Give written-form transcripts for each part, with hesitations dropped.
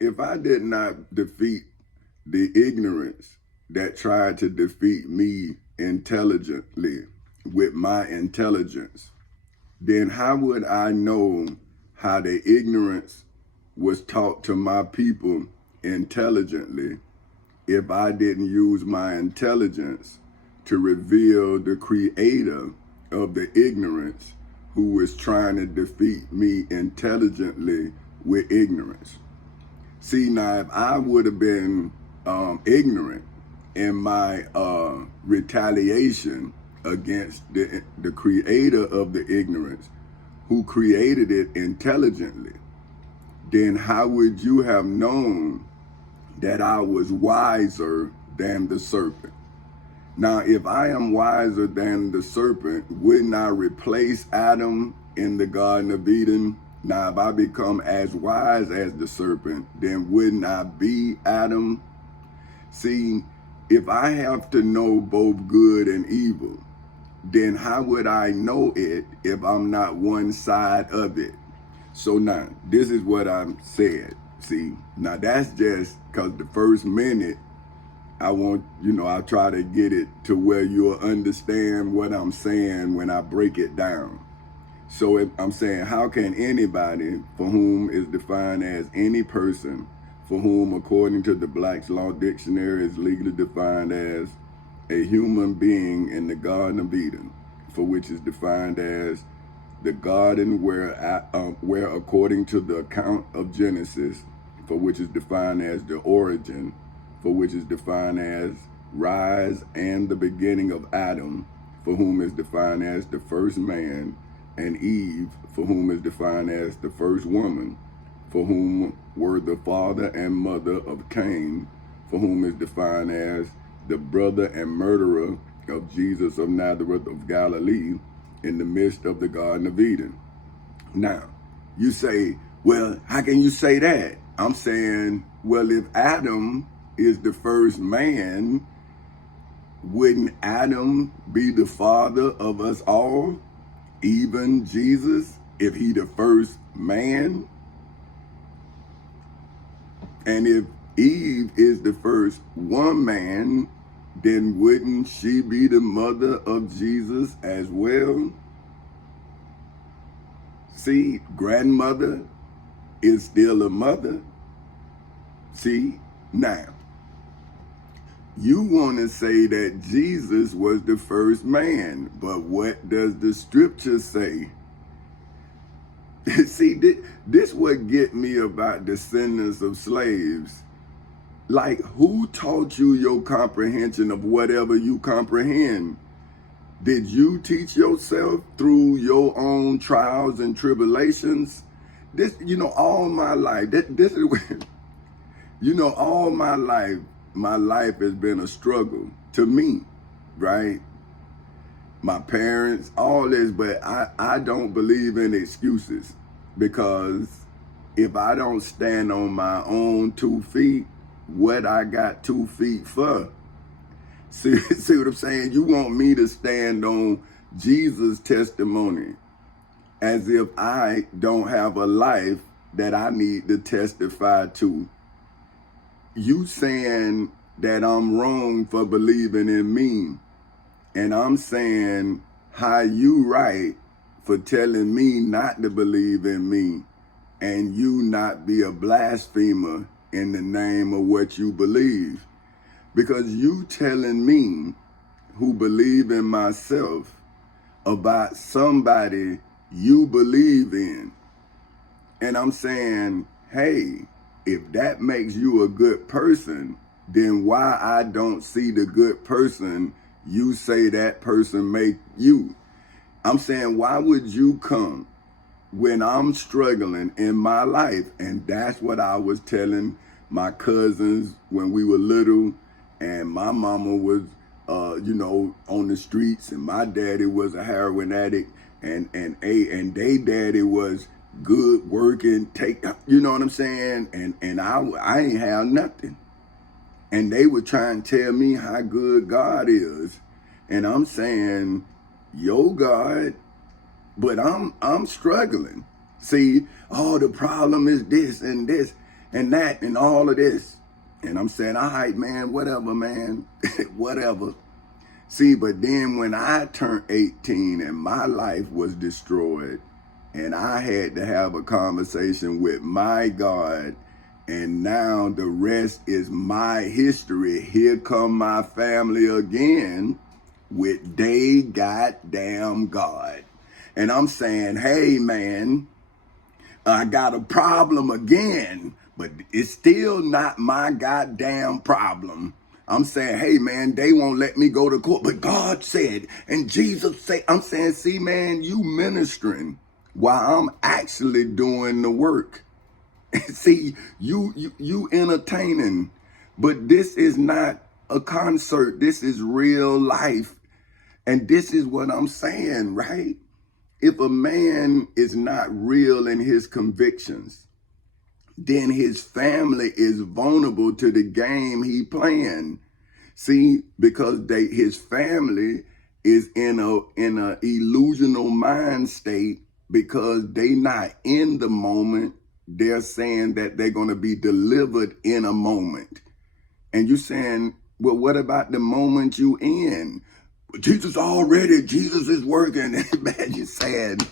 if I did not defeat the ignorance that tried to defeat me intelligently with my intelligence, then how would I know how the ignorance was taught to my people intelligently if I didn't use my intelligence to reveal the creator of the ignorance who was trying to defeat me intelligently with ignorance? See, now, if I would have been ignorant in my retaliation against the creator of the ignorance, who created it intelligently, then how would you have known that I was wiser than the serpent? Now, if I am wiser than the serpent, wouldn't I replace Adam in the Garden of Eden? Now, if I become as wise as the serpent, then wouldn't I be Adam? See, if I have to know both good and evil, then how would I know it if I'm not one side of it? So now, this is what I'm saying. See, now that's just because the first minute, I try to get it to where you'll understand what I'm saying when I break it down. So if I'm saying, how can anybody, for whom is defined as any person, for whom according to the Black's Law Dictionary is legally defined as a human being in the Garden of Eden, for which is defined as the garden where according to the account of Genesis, for which is defined as the origin, for which is defined as rise and the beginning of Adam, for whom is defined as the first man, and Eve, for whom is defined as the first woman, for whom were the father and mother of Cain, for whom is defined as the brother and murderer of Jesus of Nazareth of Galilee in the midst of the Garden of Eden. Now, you say, well, how can you say that? I'm saying, well, if Adam is the first man, wouldn't Adam be the father of us all? Even Jesus, if he the first man? And if Eve is the first woman, then wouldn't she be the mother of Jesus as well? See, grandmother is still a mother. See, now, you want to say that Jesus was the first man, but what does the scripture say? See, this what get me about descendants of slaves. Like, who taught you your comprehension of whatever you comprehend? Did you teach yourself through your own trials and tribulations? This, all my life, this is, all my life has been a struggle to me, right? My parents, all this, but I don't believe in excuses, because if I don't stand on my own 2 feet, what I got 2 feet for? See what I'm saying? You want me to stand on Jesus' testimony as if I don't have a life that I need to testify to. You saying that I'm wrong for believing in me, and I'm saying how you right for telling me not to believe in me, and you not be a blasphemer in the name of what you believe. Because you telling me, who believe in myself, about somebody you believe in. And I'm saying, hey, if that makes you a good person, then why I don't see the good person you say that person make you? I'm saying, why would you come when I'm struggling in my life? And that's what I was telling my cousins when we were little, and my mama was, on the streets, and my daddy was a heroin addict, and they daddy was good working, you know what I'm saying? And I ain't have nothing. And they were trying to tell me how good God is. And I'm saying, yo, God, but I'm struggling. See, the problem is this and this. and that and all of this. And I'm saying, all right, man, whatever, man, whatever. See, but then when I turned 18 and my life was destroyed, and I had to have a conversation with my God, and now the rest is my history. Here come my family again with they goddamn God. And I'm saying, hey, man, I got a problem again, but it's still not my goddamn problem. I'm saying, hey, man, they won't let me go to court, but God said, and Jesus said, I'm saying, see, man, you ministering while I'm actually doing the work. See, you entertaining, but this is not a concert. This is real life. And this is what I'm saying, right? If a man is not real in his convictions, then his family is vulnerable to the game he playing. See, because his family is in a illusional mind state because they not in the moment. They're saying that they're going to be delivered in a moment. And you're saying, well, what about the moment you in? Jesus is working. Man, you said,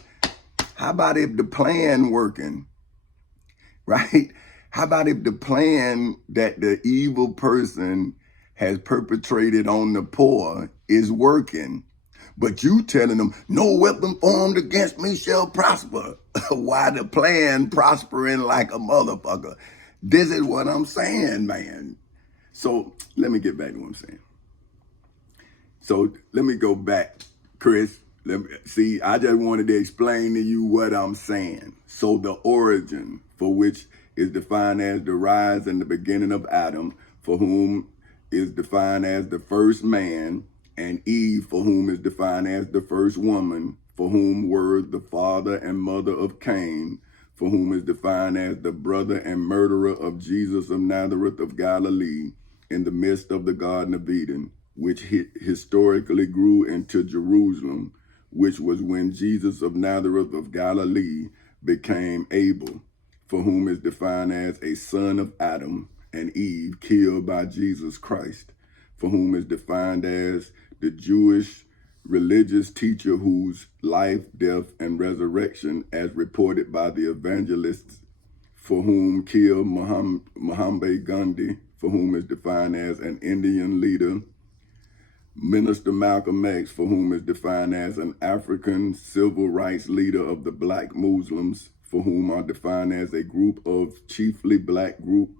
how about if the plan working? Right? How about if the plan that the evil person has perpetrated on the poor is working? But you telling them, no weapon formed against me shall prosper. Why the plan prospering like a motherfucker? This is what I'm saying, man. So let me get back to what I'm saying. So let me go back, Chris. See, I just wanted to explain to you what I'm saying. So the origin, for which is defined as the rise and the beginning of Adam, for whom is defined as the first man, and Eve, for whom is defined as the first woman, for whom were the father and mother of Cain, for whom is defined as the brother and murderer of Jesus of Nazareth of Galilee, in the midst of the Garden of Eden, which historically grew into Jerusalem, which was when Jesus of Nazareth of Galilee became Abel, for whom is defined as a son of Adam and Eve, killed by Jesus Christ, for whom is defined as the Jewish religious teacher whose life, death, and resurrection, as reported by the evangelists, for whom killed Mahatma Gandhi, for whom is defined as an Indian leader, Minister Malcolm X, for whom is defined as an African civil rights leader of the Black Muslims, for whom are defined as a group of chiefly Black group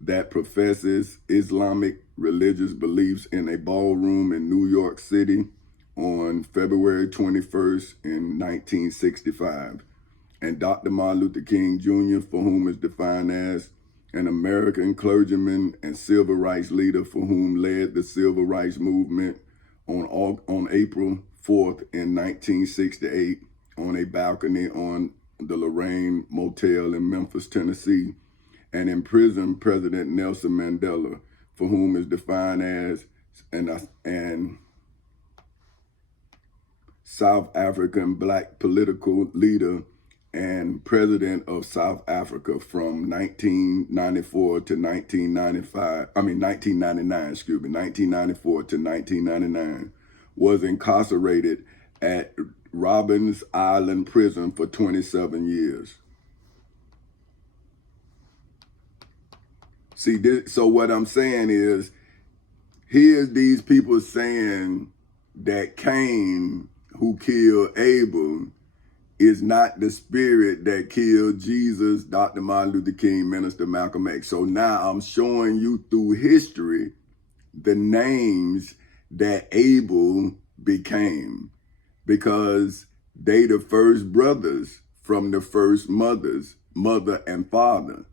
that professes Islamic religious beliefs in a ballroom in New York City on February 21st in 1965. And Dr. Martin Luther King Jr., for whom is defined as an American clergyman and civil rights leader, for whom led the civil rights movement on April 4th in 1968 on a balcony on the Lorraine Motel in Memphis, Tennessee, and imprisoned President Nelson Mandela, for whom is defined as an South African Black political leader and president of South Africa from 1994 to 1994 to 1999, was incarcerated at Robbins Island Prison for 27 years. See, so what I'm saying is, here's these people saying that Cain, who killed Abel, is not the spirit that killed Jesus, Dr. Martin Luther King, Minister Malcolm X. So now I'm showing you through history the names that Abel became, because they the first brothers from the first mother and father.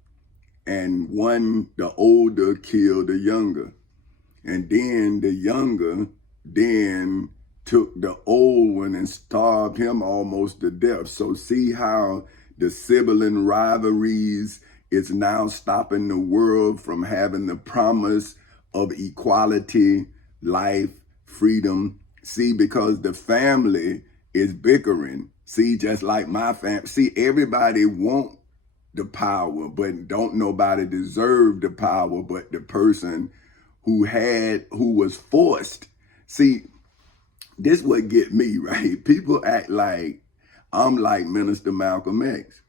And the older killed the younger. And then the younger took the old one and starved him almost to death. So see how the sibling rivalries is now stopping the world from having the promise of equality, life, freedom. See, because the family is bickering. See, just like my family. See, everybody wants the power, but don't nobody deserve the power but the person who was forced. See, this what get me, right? People act like I'm like Minister Malcolm X.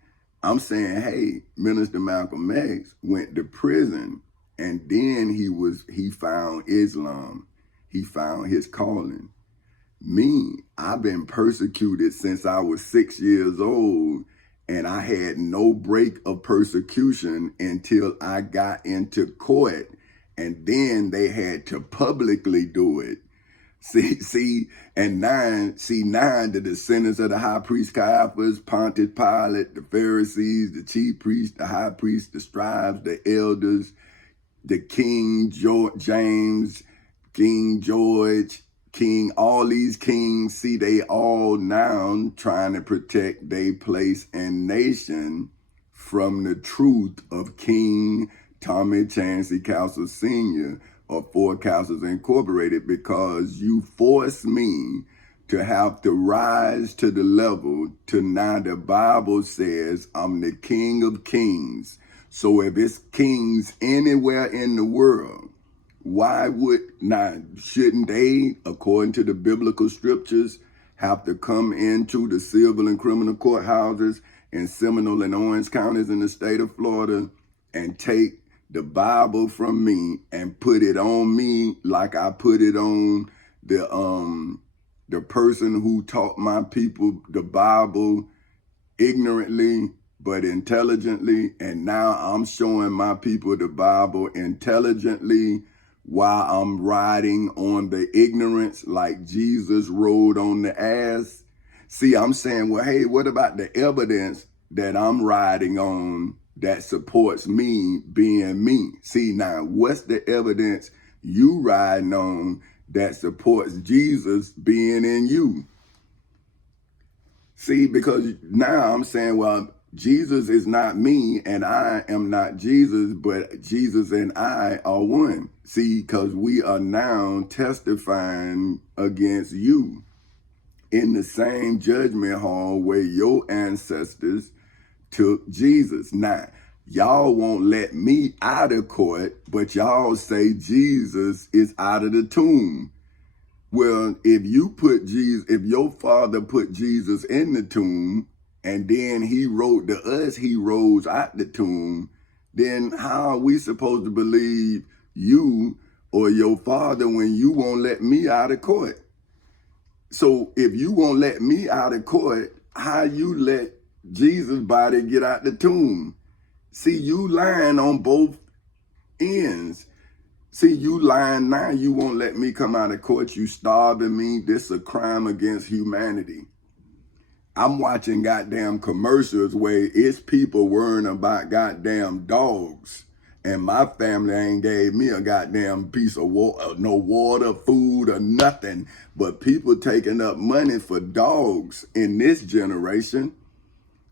I'm saying, hey, Minister Malcolm X went to prison and then he found Islam. He found his calling. Me, I've been persecuted since I was 6 years old, and I had no break of persecution until I got into court, and then they had to publicly do it. Nine, the descendants of the high priest Caiaphas, Pontius Pilate, the Pharisees, the chief priests, the high priests, the scribes, the elders, the King James, King George, all these kings, see, they all now trying to protect their place and nation from the truth of King Tommy Chancey Castle Sr., or Four Castles Incorporated, because you forced me to have to rise to the level to now the Bible says I'm the King of Kings. So if it's kings anywhere in the world, shouldn't they, according to the biblical scriptures, have to come into the civil and criminal courthouses in Seminole and Orange counties in the state of Florida and take the Bible from me and put it on me like I put it on the person who taught my people the Bible ignorantly but intelligently, and now I'm showing my people the Bible intelligently while I'm riding on the ignorance like Jesus rode on the ass. See, I'm saying, well, hey, what about the evidence that I'm riding on that supports me being me? See, now, what's the evidence you riding on that supports Jesus being in you? See, because now I'm saying, well, Jesus is not me and I am not Jesus, but Jesus and I are one. See, because we are now testifying against you in the same judgment hall where your ancestors took Jesus. Now, y'all won't let me out of court, but y'all say Jesus is out of the tomb. Well, if your father put Jesus in the tomb and then he wrote to us, he rose out the tomb, then how are we supposed to believe you or your father when you won't let me out of court? So if you won't let me out of court, how you let Jesus' body get out the tomb? See, you lying on both ends. See, you lying now. You won't let me come out of court. You starving me. This is a crime against humanity. I'm watching goddamn commercials where it's people worrying about goddamn dogs. And my family ain't gave me a goddamn piece of water, no water, food, or nothing. But people taking up money for dogs in this generation.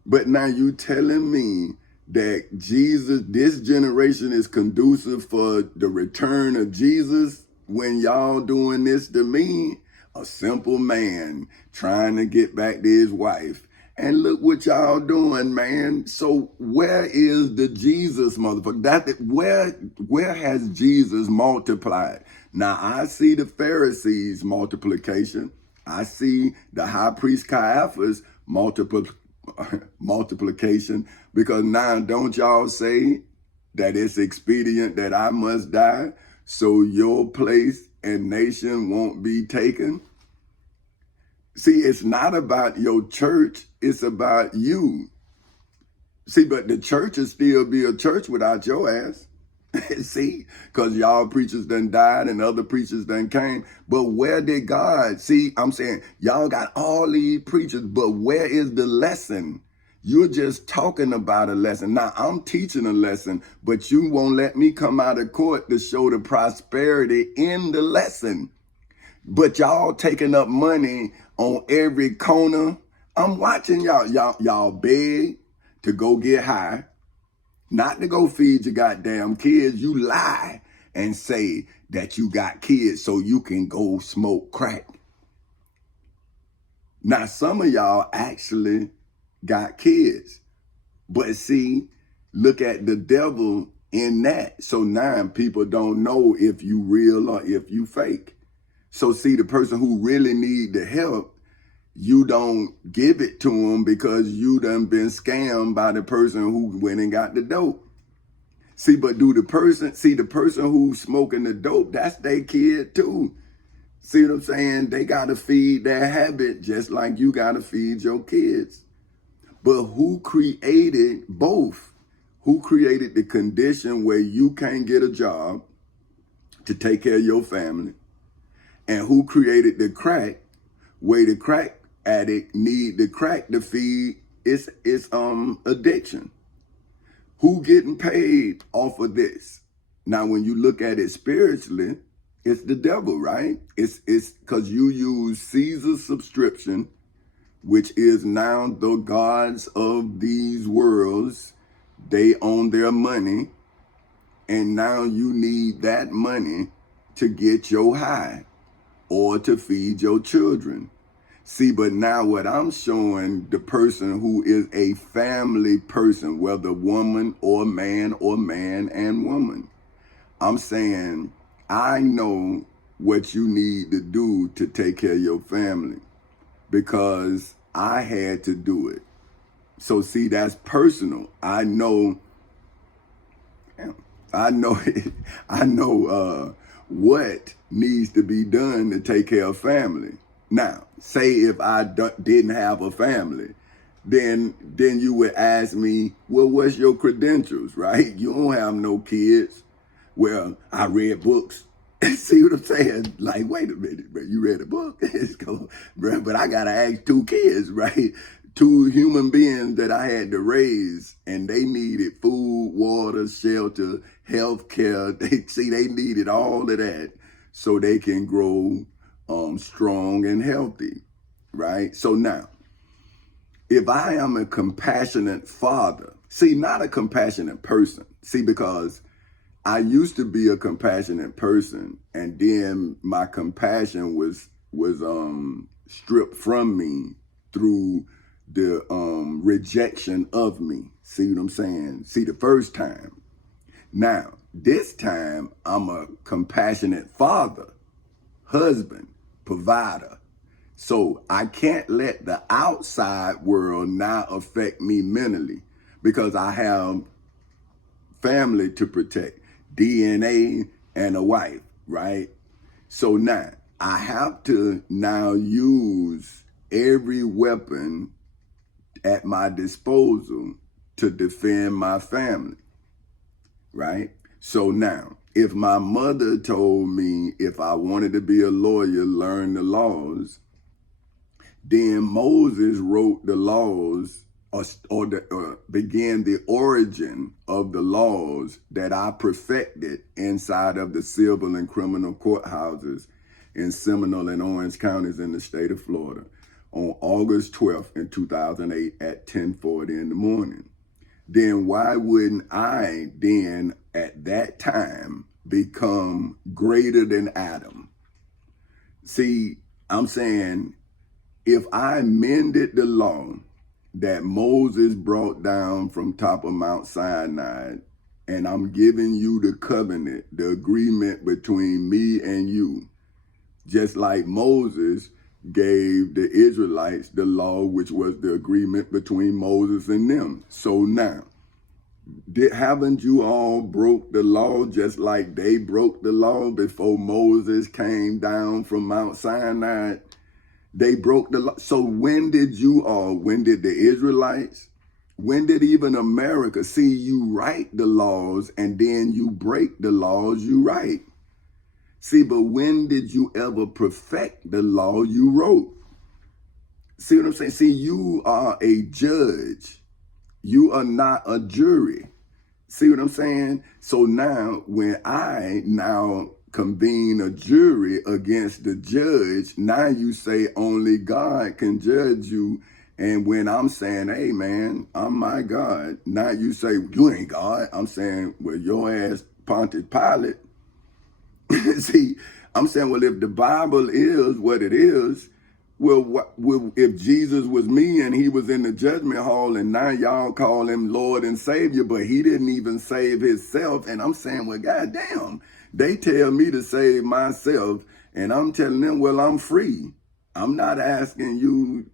But now you telling me that this generation is conducive for the return of Jesus when y'all doing this to me, a simple man trying to get back to his wife. And look what y'all doing, man. So where is the Jesus, motherfucker? Where has Jesus multiplied? Now I see the Pharisees multiplication. I see the high priest Caiaphas multiplication, because now don't y'all say that it's expedient that I must die so your place and nation won't be taken? See, it's not about your church, it's about you. See, but the church will still be a church without your ass. See, because y'all preachers done died and other preachers done came. But where did God? See, I'm saying y'all got all these preachers, but where is the lesson? You're just talking about a lesson. Now, I'm teaching a lesson, but you won't let me come out of court to show the prosperity in the lesson. But y'all taking up money on every corner. I'm watching y'all beg to go get high, not to go feed your goddamn kids. You lie and say that you got kids so you can go smoke crack. Now, some of y'all actually got kids, but see, Look at the devil in that. So now people don't know if you real or if you fake. So see, the person who really need the help, you don't give it to them because you done been scammed by the person who went and got the dope. See, but the person who's smoking the dope, that's their kid too. See what I'm saying? They got to feed their habit just like you got to feed your kids. But who created both? Who created the condition where you can't get a job to take care of your family? And who created the crack where the crack addict need the crack to feed its addiction? Who getting paid off of this? Now, when you look at it spiritually, it's the devil, right? It's because you use Caesar's subscription, which is now the gods of these worlds. They own their money, and now you need that money to get your high or to feed your children. See, but now what I'm showing the person who is a family person, whether woman and woman, I'm saying, I know what you need to do to take care of your family because I had to do it. So see, that's personal. I know what needs to be done to take care of family. Now, say if I didn't have a family, then you would ask me, well, what's your credentials, right? You don't have no kids. Well, I read books. See what I'm saying? Like, wait a minute, bro, you read a book? It's cool, bro, but I gotta ask 2 kids, right? 2 human beings that I had to raise, and they needed food, water, shelter, health care. They needed all of that so they can grow strong and healthy, right? So now, if I am a compassionate father, see, not a compassionate person, see, because I used to be a compassionate person, and then my compassion was stripped from me through the rejection of me. See what I'm saying? See, the first time. Now, this time, I'm a compassionate father, husband, provider. So I can't let the outside world now affect me mentally because I have family to protect, DNA and a wife, right? So now I have to now use every weapon at my disposal to defend my family, right? So now, if my mother told me if I wanted to be a lawyer, learn the laws, then Moses wrote the laws or began the origin of the laws that I perfected inside of the civil and criminal courthouses in Seminole and Orange counties in the state of Florida on August 12th in 2008 at 10:40 in the morning. Then why wouldn't I then at that time become greater than Adam? See, I'm saying if I mended the law that Moses brought down from top of Mount Sinai, and I'm giving you the covenant, the agreement between me and you, just like Moses gave the Israelites the law, which was the agreement between Moses and them. So now, haven't you all broke the law just like they broke the law before Moses came down from Mount Sinai? They broke the law. So when did the Israelites, when did even America see you write the laws and then you break the laws you write? See, but when did you ever perfect the law you wrote? See what I'm saying? See, you are a judge. You are not a jury. See what I'm saying? So now, when I now convene a jury against the judge, now you say only God can judge you. And when I'm saying, hey man, I'm my God, now you say, you ain't God. I'm saying, well, your ass Pontius Pilate. See, I'm saying, well, if the Bible is what it is, Well, if Jesus was me and he was in the judgment hall and now y'all call him Lord and Savior, but he didn't even save himself. And I'm saying, well, goddamn, they tell me to save myself and I'm telling them, well, I'm free. I'm not asking you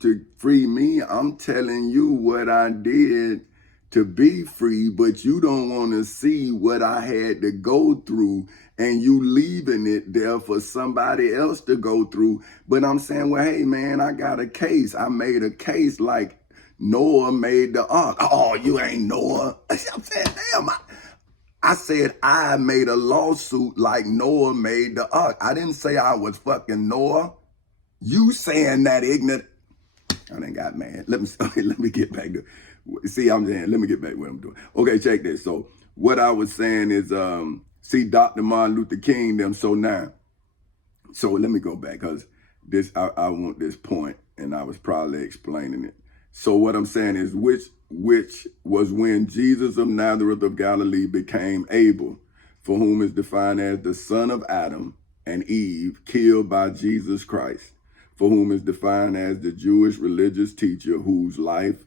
to free me. I'm telling you what I did to be free, but you don't want to see what I had to go through and you leaving it there for somebody else to go through. But I'm saying, well, hey, man, I got a case. I made a case like Noah made the ark. Oh, you ain't Noah. I'm saying, damn, I said I made a lawsuit like Noah made the ark. I didn't say I was fucking Noah. You saying that ignorant. I done got mad. Let me get back to, see, I'm saying, let me get back to what I'm doing. Okay, check this. So what I was saying is, see, Dr. Martin Luther King, them, so now, so let me go back, because this, I want this point, and I was probably explaining it. So what I'm saying is, which was when Jesus of Nazareth of Galilee became Abel, for whom is defined as the son of Adam and Eve, killed by Jesus Christ, for whom is defined as the Jewish religious teacher, whose life,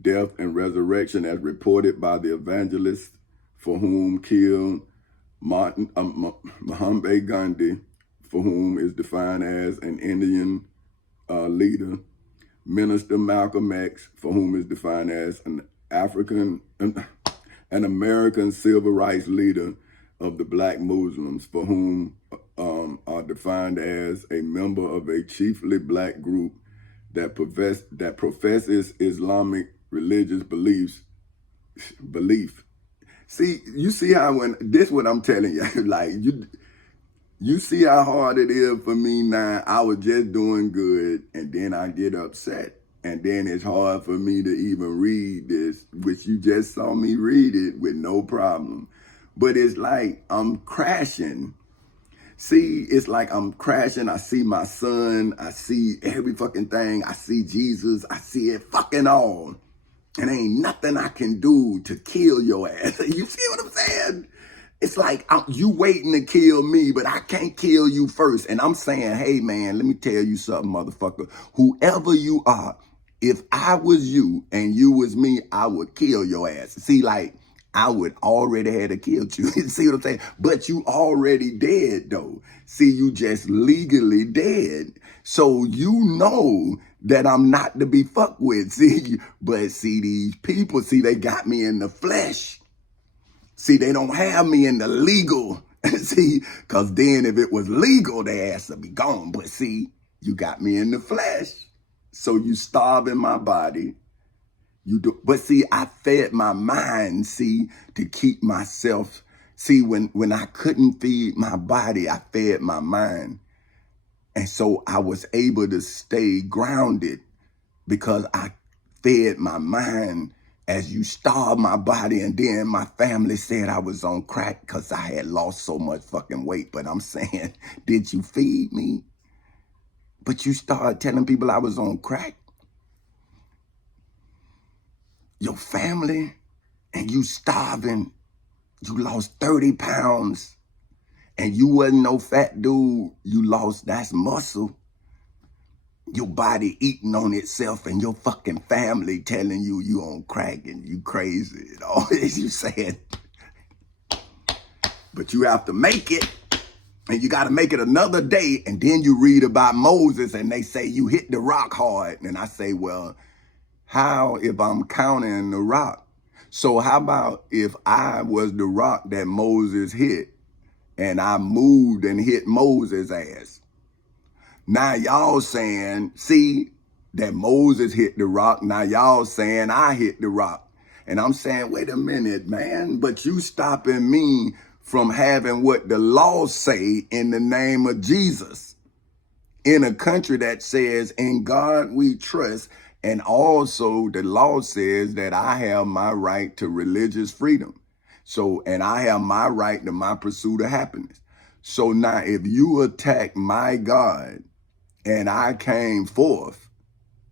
death, and resurrection, as reported by the evangelists, for whom killed Mahatma Gandhi, for whom is defined as an Indian leader, Minister Malcolm X, for whom is defined as an American civil rights leader of the Black Muslims, for whom are defined as a member of a chiefly Black group that professes Islamic religious belief. See, you see how when this what I'm telling you, like you see how hard it is for me now. I was just doing good and then I get upset. And then it's hard for me to even read this, which you just saw me read it with no problem. But it's like I'm crashing. See, it's like I'm crashing. I see my son. I see every fucking thing. I see Jesus. I see it fucking all. And ain't nothing I can do to kill your ass. You see what I'm saying? It's like you waiting to kill me, but I can't kill you first. And I'm saying, hey, man, let me tell you something, motherfucker. Whoever you are, if I was you and you was me, I would kill your ass. See, like, I would already have to killed you. See what I'm saying? But you already dead, though. See, you just legally dead. So you know that I'm not to be fucked with. See, but see, these people, see, they got me in the flesh. See, they don't have me in the legal. See, because then if it was legal, their ass would be gone. But see, you got me in the flesh. So you starving my body. You do, but see, I fed my mind, see, to keep myself. See, when I couldn't feed my body, I fed my mind. And so I was able to stay grounded because I fed my mind as you starve my body. And then my family said I was on crack because I had lost so much fucking weight. But I'm saying, did you feed me? But you started telling people I was on crack. Your family, and you starving, you lost 30 pounds, and you wasn't no fat dude, you lost, that's muscle. Your body eating on itself and your fucking family telling you you on crack and you crazy and all this you saying. But you have to make it, and you got to make it another day, and then you read about Moses and they say you hit the rock hard. And I say, well, how if I'm counting the rock? So how about if I was the rock that Moses hit and I moved and hit Moses' ass? Now y'all saying, see, that Moses hit the rock. Now y'all saying I hit the rock. And I'm saying, wait a minute, man, but you stopping me from having what the law say in the name of Jesus. In a country that says, in God we trust. And also the law says that I have my right to religious freedom. So, and I have my right to my pursuit of happiness. So now if you attack my God and I came forth,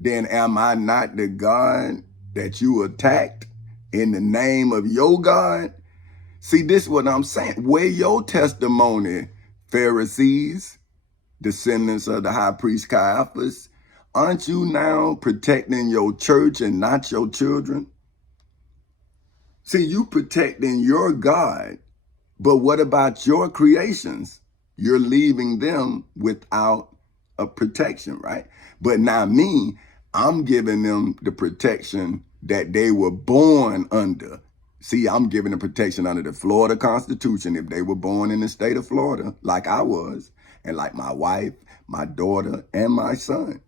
then am I not the God that you attacked in the name of your God? See, this is what I'm saying. Where your testimony, Pharisees? descendants of the high priest Caiaphas? Aren't you now protecting your church and not your children? See, you protecting your God, but what about your creations? You're leaving them without a protection, right? But now me, I'm giving them the protection that they were born under. See, I'm giving them protection under the Florida Constitution if they were born in the state of Florida, like I was, and like my wife, my daughter, and my son.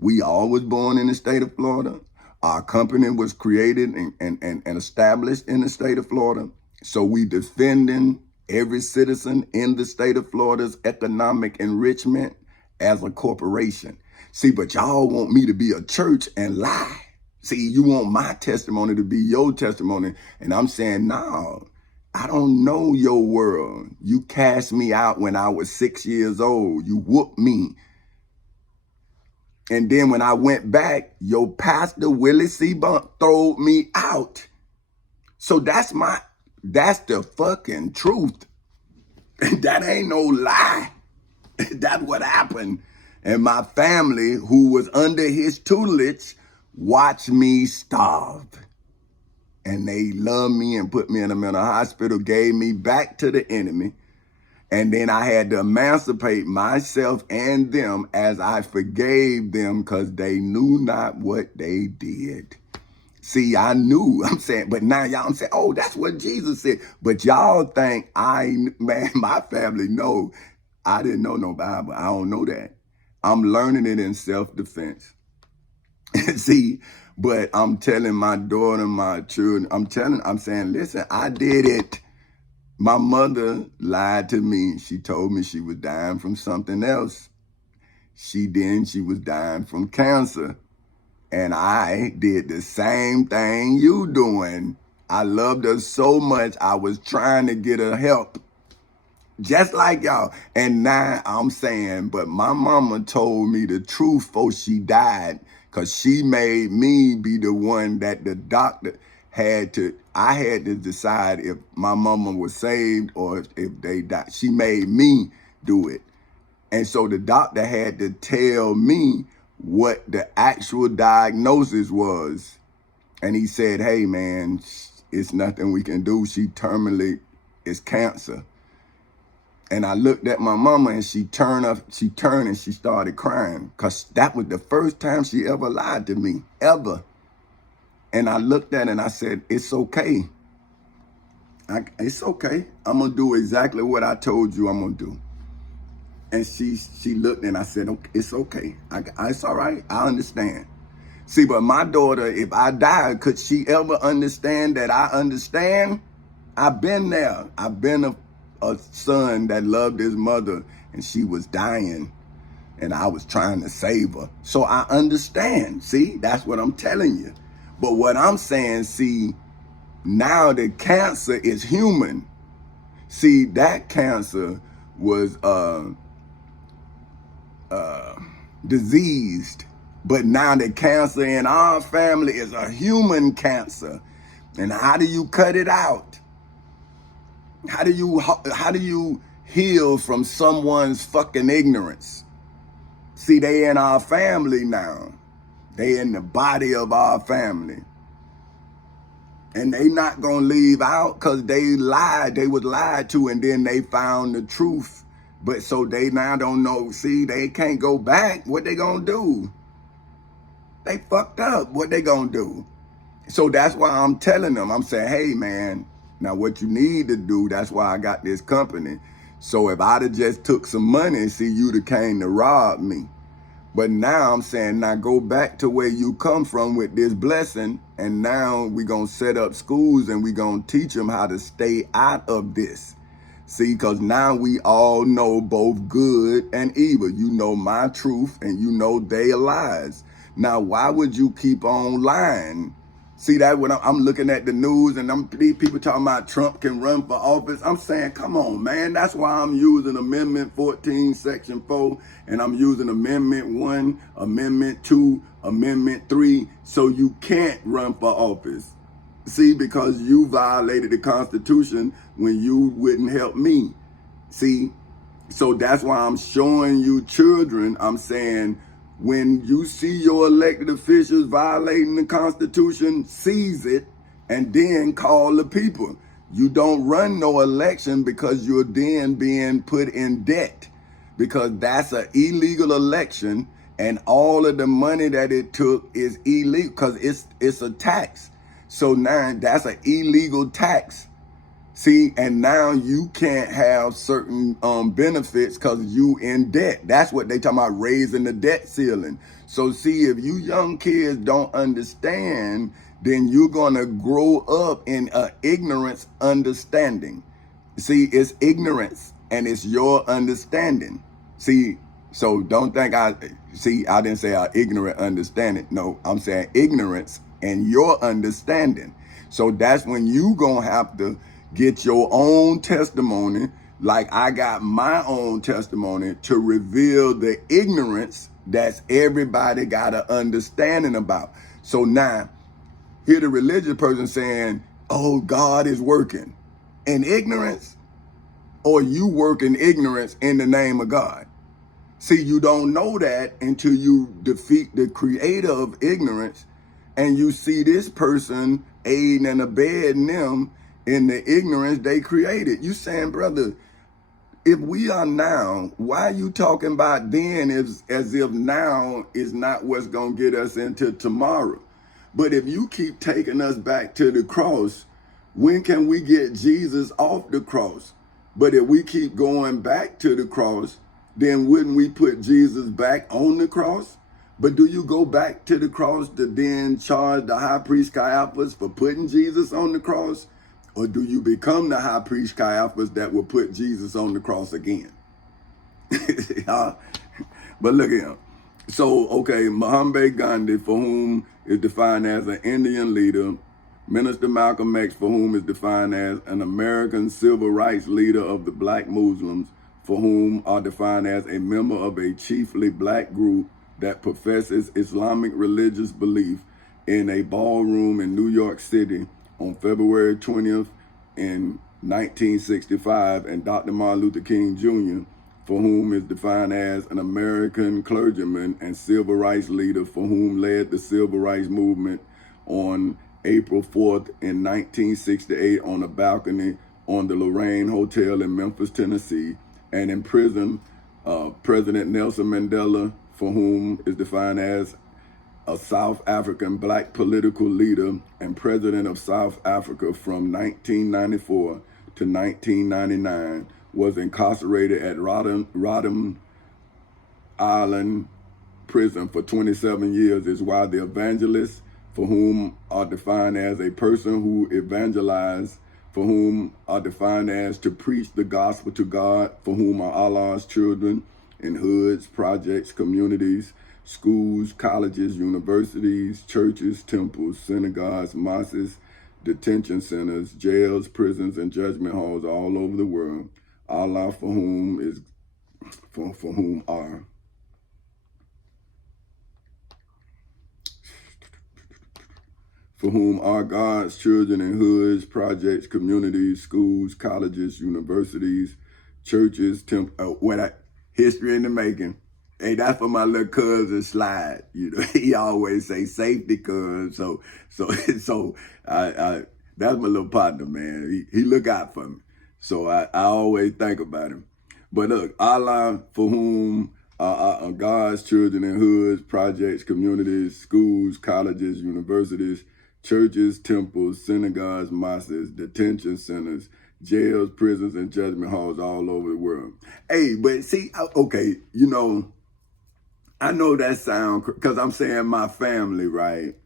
We all was born in the state of Florida. Our company was created and established in the state of Florida. So we defending every citizen in the state of Florida's economic enrichment as a corporation. See, but y'all want me to be a church and lie. See, you want my testimony to be your testimony. And I'm saying, no, I don't know your world. You cast me out when I was 6 years old. You whooped me. And then when I went back, your pastor, Willie C. Bump, threw me out. So that's the fucking truth. That ain't no lie. That's what happened. And my family, who was under his tutelage, watched me starve. And they loved me and put me in a mental hospital, gave me back to the enemy. And then I had to emancipate myself and them as I forgave them because they knew not what they did. See, I knew, I'm saying, but now y'all say, oh, that's what Jesus said. But y'all think man, my family know. I didn't know no Bible. I don't know that. I'm learning it in self-defense. See, but I'm telling my daughter, my children, I'm saying, listen, I did it. My mother lied to me. She told me she was dying from something else. She was dying from cancer. And I did the same thing you doing. I loved her so much, I was trying to get her help. Just like y'all. And now I'm saying, but my mama told me the truth before she died, because she made me be the one that the doctor I had to decide if my mama was saved or if they died. She made me do it. And so the doctor had to tell me what the actual diagnosis was. And he said, hey man, it's nothing we can do. She terminally is cancer. And I looked at my mama and she turned and she started crying because that was the first time she ever lied to me, ever. And I looked at her and I said, it's okay. It's okay. I'm going to do exactly what I told you I'm going to do. And she looked and I said, okay, it's okay. It's all right. I understand. See, but my daughter, if I died, could she ever understand that I understand? I've been there. I've been a son that loved his mother and she was dying and I was trying to save her. So I understand. See, that's what I'm telling you. But what I'm saying, see, now the cancer is human. See, that cancer was diseased, but now the cancer in our family is a human cancer. And how do you cut it out? How do you heal from someone's fucking ignorance? See, they in our family now. They in the body of our family. And they not gonna leave out because they lied. They was lied to and then they found the truth. But so they now don't know. See, they can't go back. What they gonna do? They fucked up. What they gonna do? So that's why I'm telling them. I'm saying, hey man, now what you need to do, that's why I got this company. So if I'd have just took some money, see, you'd have came to rob me. But now I'm saying, now go back to where you come from with this blessing. And now we're going to set up schools and we're going to teach them how to stay out of this. See, because now we all know both good and evil. You know my truth and you know their lies. Now, why would you keep on lying? See, that when I'm looking at the news and these people talking about Trump can run for office, I'm saying, come on, man. That's why I'm using Amendment 14, Section 4, and I'm using Amendment 1, Amendment 2, Amendment 3, so you can't run for office. See, because you violated the Constitution when you wouldn't help me. See, So that's why I'm showing you children. I'm saying, when you see your elected officials violating the Constitution, seize it and then call the people. You don't run no election because you're then being put in debt, because that's an illegal election, and all of the money that it took is illegal because it's a tax. So now that's an illegal tax. See, and now you can't have certain benefits because you in debt. That's what they talking about, raising the debt ceiling. So see, if you young kids don't understand, then you're gonna grow up in ignorance understanding. See, it's ignorance and it's your understanding. See, so don't think I didn't say ignorant understanding. No, I'm saying ignorance and your understanding. So that's when you gonna have to get your own testimony, like I got my own testimony, to reveal the ignorance that's everybody got an understanding about. So now, here the religious person saying, oh, God is working in ignorance, or you work in ignorance in the name of God. See, you don't know that until you defeat the creator of ignorance, and you see this person aiding and abetting them in the ignorance they created. You saying, brother, if we are now, why are you talking about then as if now is not what's going to get us into tomorrow? But if you keep taking us back to the cross, when can we get Jesus off the cross? But if we keep going back to the cross, then wouldn't we put Jesus back on the cross? But do you go back to the cross to then charge the high priest Caiaphas for putting Jesus on the cross? Or do you become the high priest Caiaphas that will put Jesus on the cross again? But look at him. So, okay, Mahatma Gandhi, for whom is defined as an Indian leader. Minister Malcolm X, for whom is defined as an American civil rights leader of the black Muslims, for whom are defined as a member of a chiefly black group that professes Islamic religious belief, in a ballroom in New York City on February 20th in 1965, and Dr. Martin Luther King Jr., for whom is defined as an American clergyman and civil rights leader, for whom led the civil rights movement on April 4th in 1968 on a balcony on the Lorraine Hotel in Memphis, Tennessee, and in prison, President Nelson Mandela, for whom is defined as a South African black political leader and president of South Africa from 1994 to 1999, was incarcerated at Rodham Island prison for 27 years, is why the evangelists, for whom are defined as a person who evangelized, for whom are defined as to preach the gospel to God, for whom are Allah's children in hoods, projects, communities, schools, colleges, universities, churches, temples, synagogues, mosques, detention centers, jails, prisons, and judgment halls all over the world. Allah, for whom is for whom are God's children in hoods, projects, communities, schools, colleges, universities, churches, history in the making. Hey, that's for my little cousin Slide. You know, he always say safety, cuz. So that's my little partner, man. He look out for me. So I always think about him. But look, Allah, for whom are God's children in hoods, projects, communities, schools, colleges, universities, churches, temples, synagogues, mosques, detention centers, jails, prisons, and judgment halls all over the world. Hey, but see, okay, you know, I know that sound, because I'm saying my family, right?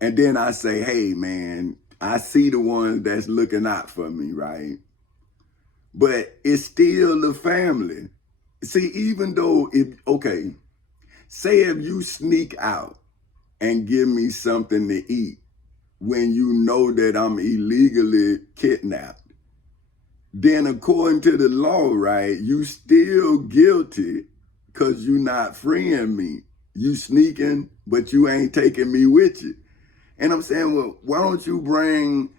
And then I say, hey, man, I see the ones that's looking out for me, right? But it's still the family. See, even though, say if you sneak out and give me something to eat when you know that I'm illegally kidnapped, then according to the law, right, you still guilty because you not freeing me. You sneaking, but you ain't taking me with you. And I'm saying, well, why don't you bring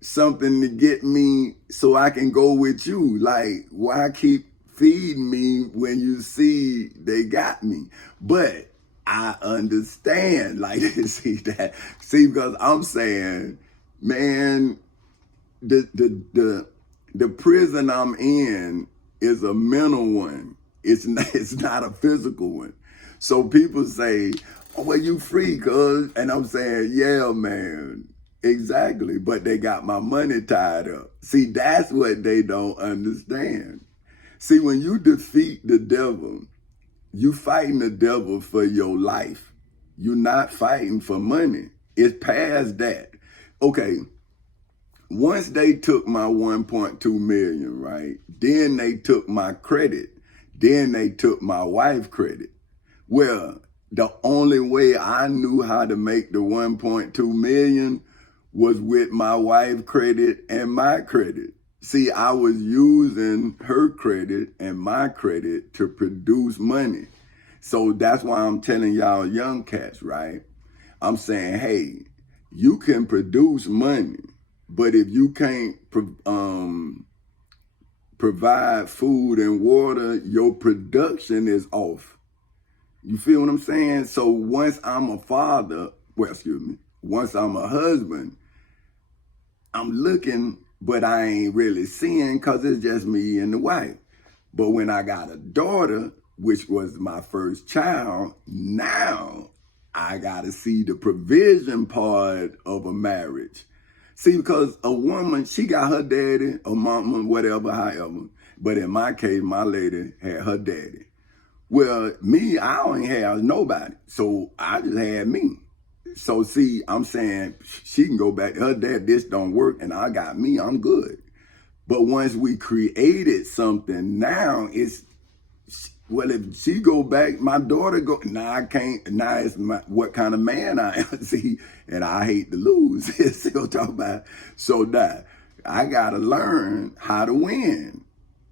something to get me so I can go with you? Like, why keep feed me when you see they got me. But I understand, like, see that, see, because I'm saying, man, the prison I'm in is a mental one. It's not a physical one. So people say, oh, well, you free, cuz. And I'm saying, yeah, man, exactly. But they got my money tied up. See, that's what they don't understand. See, when you defeat the devil, you fighting the devil for your life. You're not fighting for money. It's past that. Okay, once they took my 1.2 million, right? Then they took my credit. Then they took my wife's credit. Well, the only way I knew how to make the 1.2 million was with my wife's credit and my credit. See, I was using her credit and my credit to produce money. So that's why I'm telling y'all young cats, right? I'm saying, hey, you can produce money, but if you can't provide food and water, your production is off. You feel what I'm saying? So once I'm a father, once I'm a husband, I'm looking, but I ain't really seeing because it's just me and the wife. But when I got a daughter, which was my first child, now I got to see the provision part of a marriage. See, because a woman, she got her daddy, or mama, whatever, however. But in my case, my lady had her daddy. Well, me, I don't have nobody. So I just had me. So see, I'm saying she can go back to her dad, this don't work, and I got me, I'm good. But once we created something, now it's, well, if she go back, my daughter go, now I can't, now it's what kind of man I am, see, and I hate to lose, still talk about, so that I gotta learn how to win.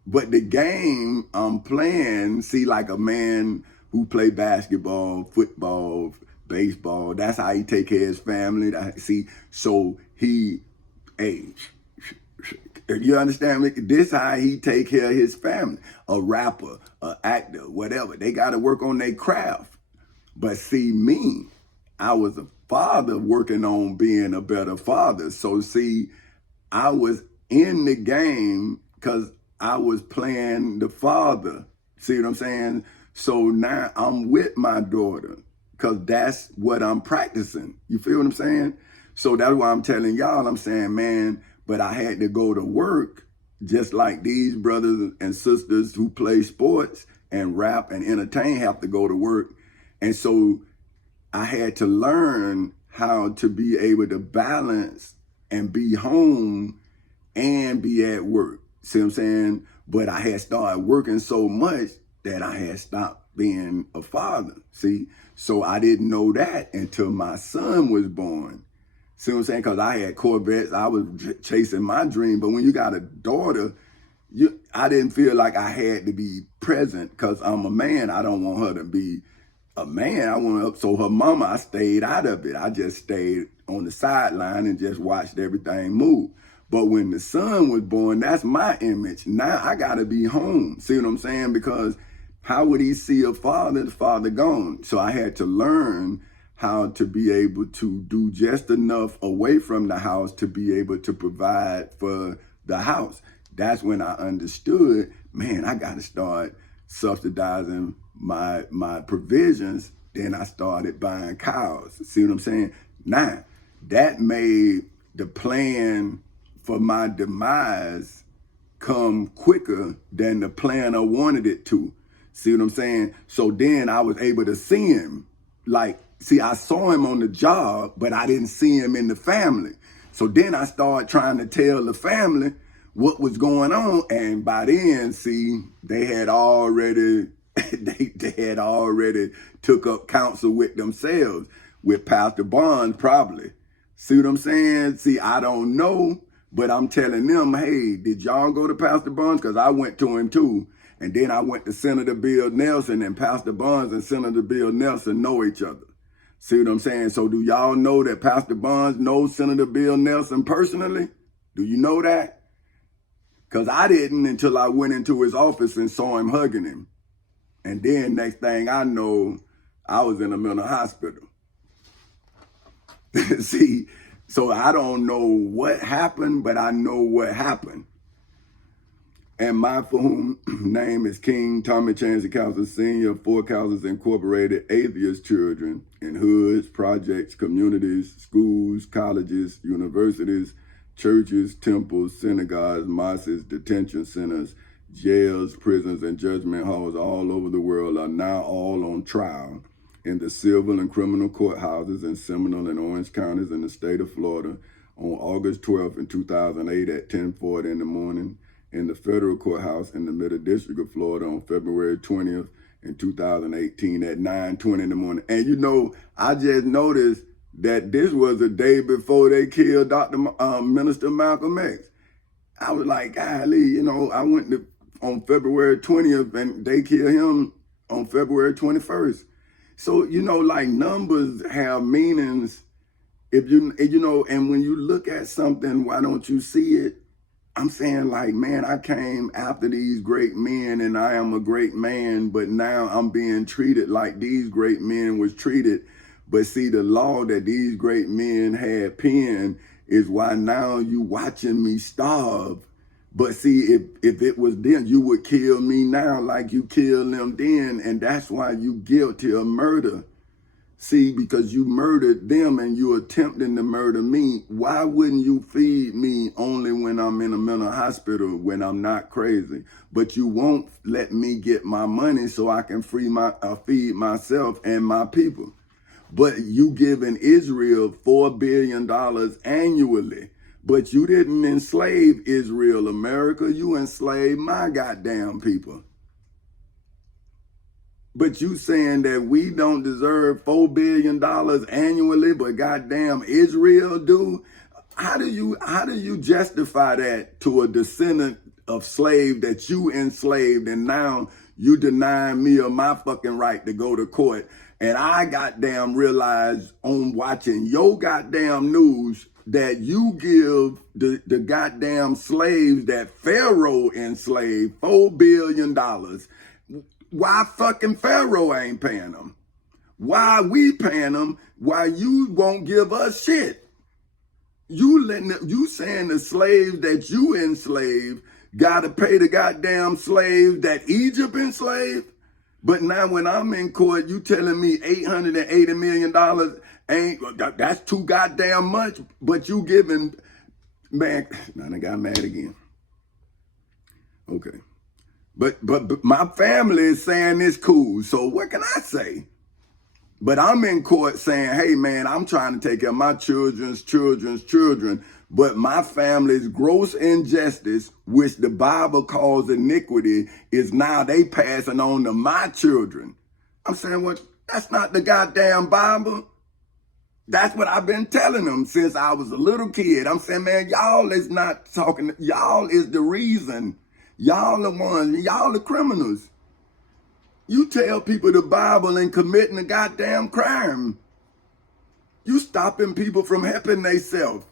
But the game I'm playing, see, like a man who play basketball, football, baseball, that's how he take care of his family, see, so he, hey, you understand me? This how he take care of his family. A rapper, an actor, whatever. They got to work on their craft. But see me, I was a father working on being a better father. So see, I was in the game because I was playing the father. See what I'm saying? So now I'm with my daughter because that's what I'm practicing. You feel what I'm saying? So that's why I'm telling y'all, I'm saying, man, but I had to go to work just like these brothers and sisters who play sports and rap and entertain have to go to work. And so I had to learn how to be able to balance and be home and be at work. See what I'm saying? But I had started working so much that I had stopped being a father. See? So I didn't know that until my son was born. See what I'm saying? Because I had Corvettes, I was chasing my dream. But when you got a daughter, I didn't feel like I had to be present because I'm a man. I don't want her to be a man. I want her, so her mama, I stayed out of it. I just stayed on the sideline and just watched everything move. But when the son was born, that's my image. Now I got to be home. See what I'm saying? Because how would he see a father, the father gone? So I had to learn how to be able to do just enough away from the house to be able to provide for the house. That's when I understood, man, I got to start subsidizing my provisions. Then I started buying cows. See what I'm saying? Now, that made the plan for my demise come quicker than the plan I wanted it to. See what I'm saying? So then I was able to see him. Like, see, I saw him on the job, but I didn't see him in the family. So then I started trying to tell the family what was going on. And by then, see, they had already, they had already took up counsel with themselves, with Pastor Barnes probably. See what I'm saying? See, I don't know, but I'm telling them, hey, did y'all go to Pastor Barnes? Because I went to him too. And then I went to Senator Bill Nelson, and Pastor Barnes and Senator Bill Nelson know each other. See what I'm saying? So do y'all know that Pastor Barnes knows Senator Bill Nelson personally? Do you know that? Because I didn't until I went into his office and saw him hugging him. And then next thing I know, I was in a mental hospital. See, so I don't know what happened, but I know what happened. And my full name is King Tommy Chancey Cowser Sr., Four Cowsers Incorporated, atheist children in hoods, projects, communities, schools, colleges, universities, churches, temples, synagogues, mosques, detention centers, jails, prisons, and judgment halls all over the world are now all on trial in the civil and criminal courthouses in Seminole and Orange counties in the state of Florida on August 12th in 2008 at 10:40 in the morning, in the federal courthouse in the Middle District of Florida on February 20th in 2018 at 9:20 in the morning. And you know, I just noticed that this was the day before they killed Dr. Minister Malcolm X. I was like, golly, you know, I went on February 20th and they killed him on February 21st. So, you know, like numbers have meanings. If you know, and when you look at something, why don't you see it? I'm saying like, man, I came after these great men and I am a great man, but now I'm being treated like these great men was treated. But see, the law that these great men had penned is why now you watching me starve. But see, if it was then, you would kill me now like you killed them then. And that's why you guilty of murder. See, because you murdered them and you attempting to murder me, why wouldn't you feed me only when I'm in a mental hospital, when I'm not crazy? But you won't let me get my money so I can feed myself and my people. But you giving Israel $4 billion annually. But you didn't enslave Israel, America. You enslaved my goddamn people. But you saying that we don't deserve $4 billion annually, but goddamn Israel do? How do you justify that to a descendant of slave that you enslaved, and now you denying me of my fucking right to go to court? And I goddamn realize on watching your goddamn news that you give the goddamn slaves that Pharaoh enslaved $4 billion. Why fucking Pharaoh ain't paying them? Why we paying them? Why you won't give us shit? You saying the slaves that you enslaved gotta pay the goddamn slaves that Egypt enslaved? But now when I'm in court, you telling me $880 million that's too goddamn much, but you giving, man, I got mad again. Okay. But my family is saying it's cool, so what can I say? But I'm in court saying, hey man, I'm trying to take care of my children's children, but my family's gross injustice, which the Bible calls iniquity, is now they passing on to my children. I'm saying, well, that's not the goddamn Bible. That's what I've been telling them since I was a little kid. I'm saying, man, y'all is not talking, y'all is the reason. Y'all the ones, y'all the criminals. You tell people the Bible and committing a goddamn crime. You stopping people from helping themselves.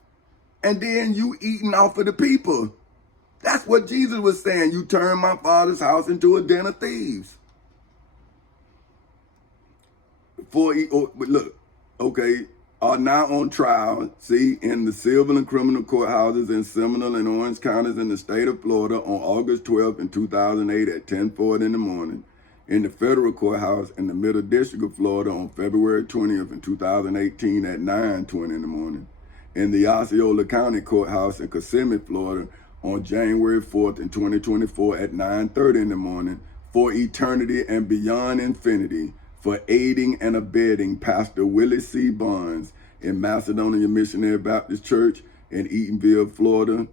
And then you eating off of the people. That's what Jesus was saying. You turn my father's house into a den of thieves. Look, okay, are now on trial, see, in the civil and criminal courthouses in Seminole and Orange counties in the state of Florida on August 12th in 2008 at 10:40 in the morning, in the federal courthouse in the Middle District of Florida on February 20th in 2018 at 9:20 in the morning, in the Osceola County Courthouse in Kissimmee, Florida on January 4th in 2024 at 9:30 in the morning, for eternity and beyond infinity, for aiding and abetting Pastor Willie C. Barnes in Macedonia Missionary Baptist Church in Eatonville, Florida,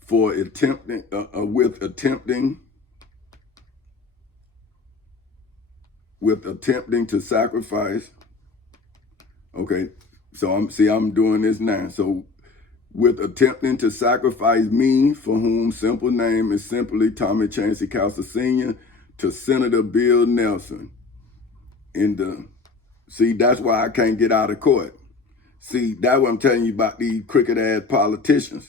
for attempting to sacrifice. Okay, so I'm doing this now. So with attempting to sacrifice me, for whom simple name is simply Tommy Chancey Cowser Sr., to Senator Bill Nelson. See, that's why I can't get out of court. See, that's what I'm telling you about these crooked ass politicians.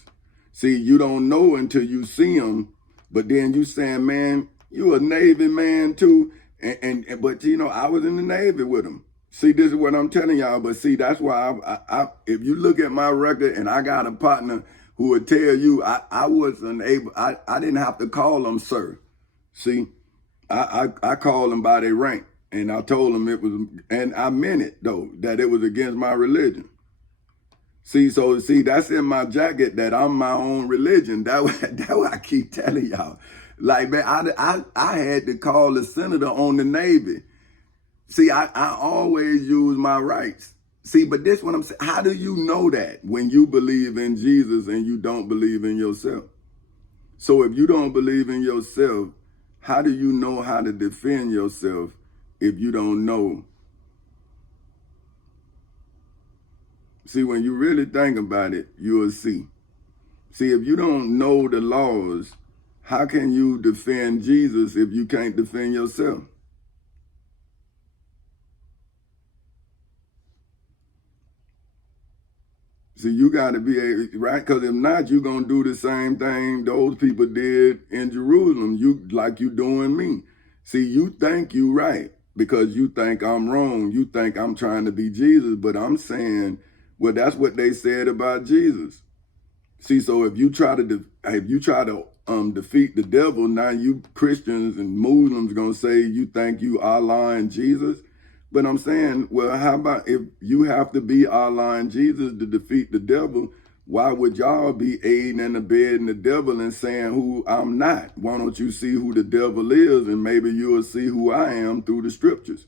See, you don't know until you see them, but then you saying, man, you a Navy man too. But you know, I was in the Navy with him. See, this is what I'm telling y'all. But see, that's why if you look at my record, and I got a partner who would tell you, I wasn't able, I didn't have to call them sir. See, I called them by their rank, and I told them it was, and I meant it though, that it was against my religion. See, so see, that's in my jacket that I'm my own religion. That what I keep telling y'all. Like, man, I had to call the senator on the Navy. See, I always use my rights. See, but this what I'm saying. How do you know that when you believe in Jesus and you don't believe in yourself? So if you don't believe in yourself, how do you know how to defend yourself if you don't know? See, when you really think about it, you'll see. See, if you don't know the laws, how can you defend Jesus if you can't defend yourself? See, you got to be able, right? Because if not, you're going to do the same thing those people did in Jerusalem, like you doing me. See, you think you right because you think I'm wrong. You think I'm trying to be Jesus, but I'm saying, well, that's what they said about Jesus. See, so if you try to defeat the devil, now you Christians and Muslims gonna say you think you Allah and Jesus. But I'm saying, well, how about if you have to be Allah and Jesus to defeat the devil? Why would y'all be aiding and abetting the devil and saying who I'm not? Why don't you see who the devil is, and maybe you'll see who I am through the scriptures?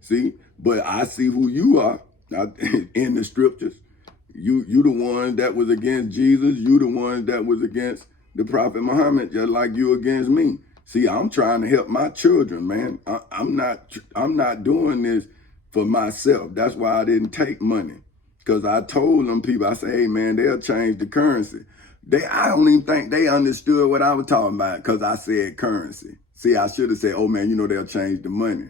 See, but I see who you are in the scriptures. You the one that was against Jesus. You the one that was against the Prophet Muhammad, just like you against me. See, I'm trying to help my children, man. I'm not doing this for myself. That's why I didn't take money. Because I told them people, I said, hey, man, they'll change the currency. I don't even think they understood what I was talking about because I said currency. See, I should have said, oh, man, you know, they'll change the money.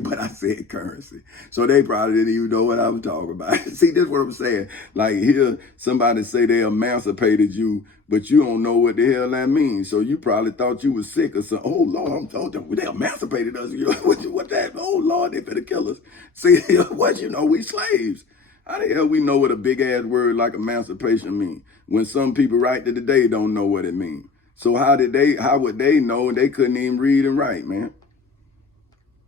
But I said currency. So they probably didn't even know what I was talking about. See, this is what I'm saying. Like, here, somebody say they emancipated you, but you don't know what the hell that means. So you probably thought you was sick or something. Oh, Lord, I'm told them they emancipated us. What that? Oh, Lord, they finna kill us. See, what you know, we slaves. How the hell we know what a big-ass word like emancipation mean when some people right to today don't know what it means? So how would they know? They couldn't even read and write, man.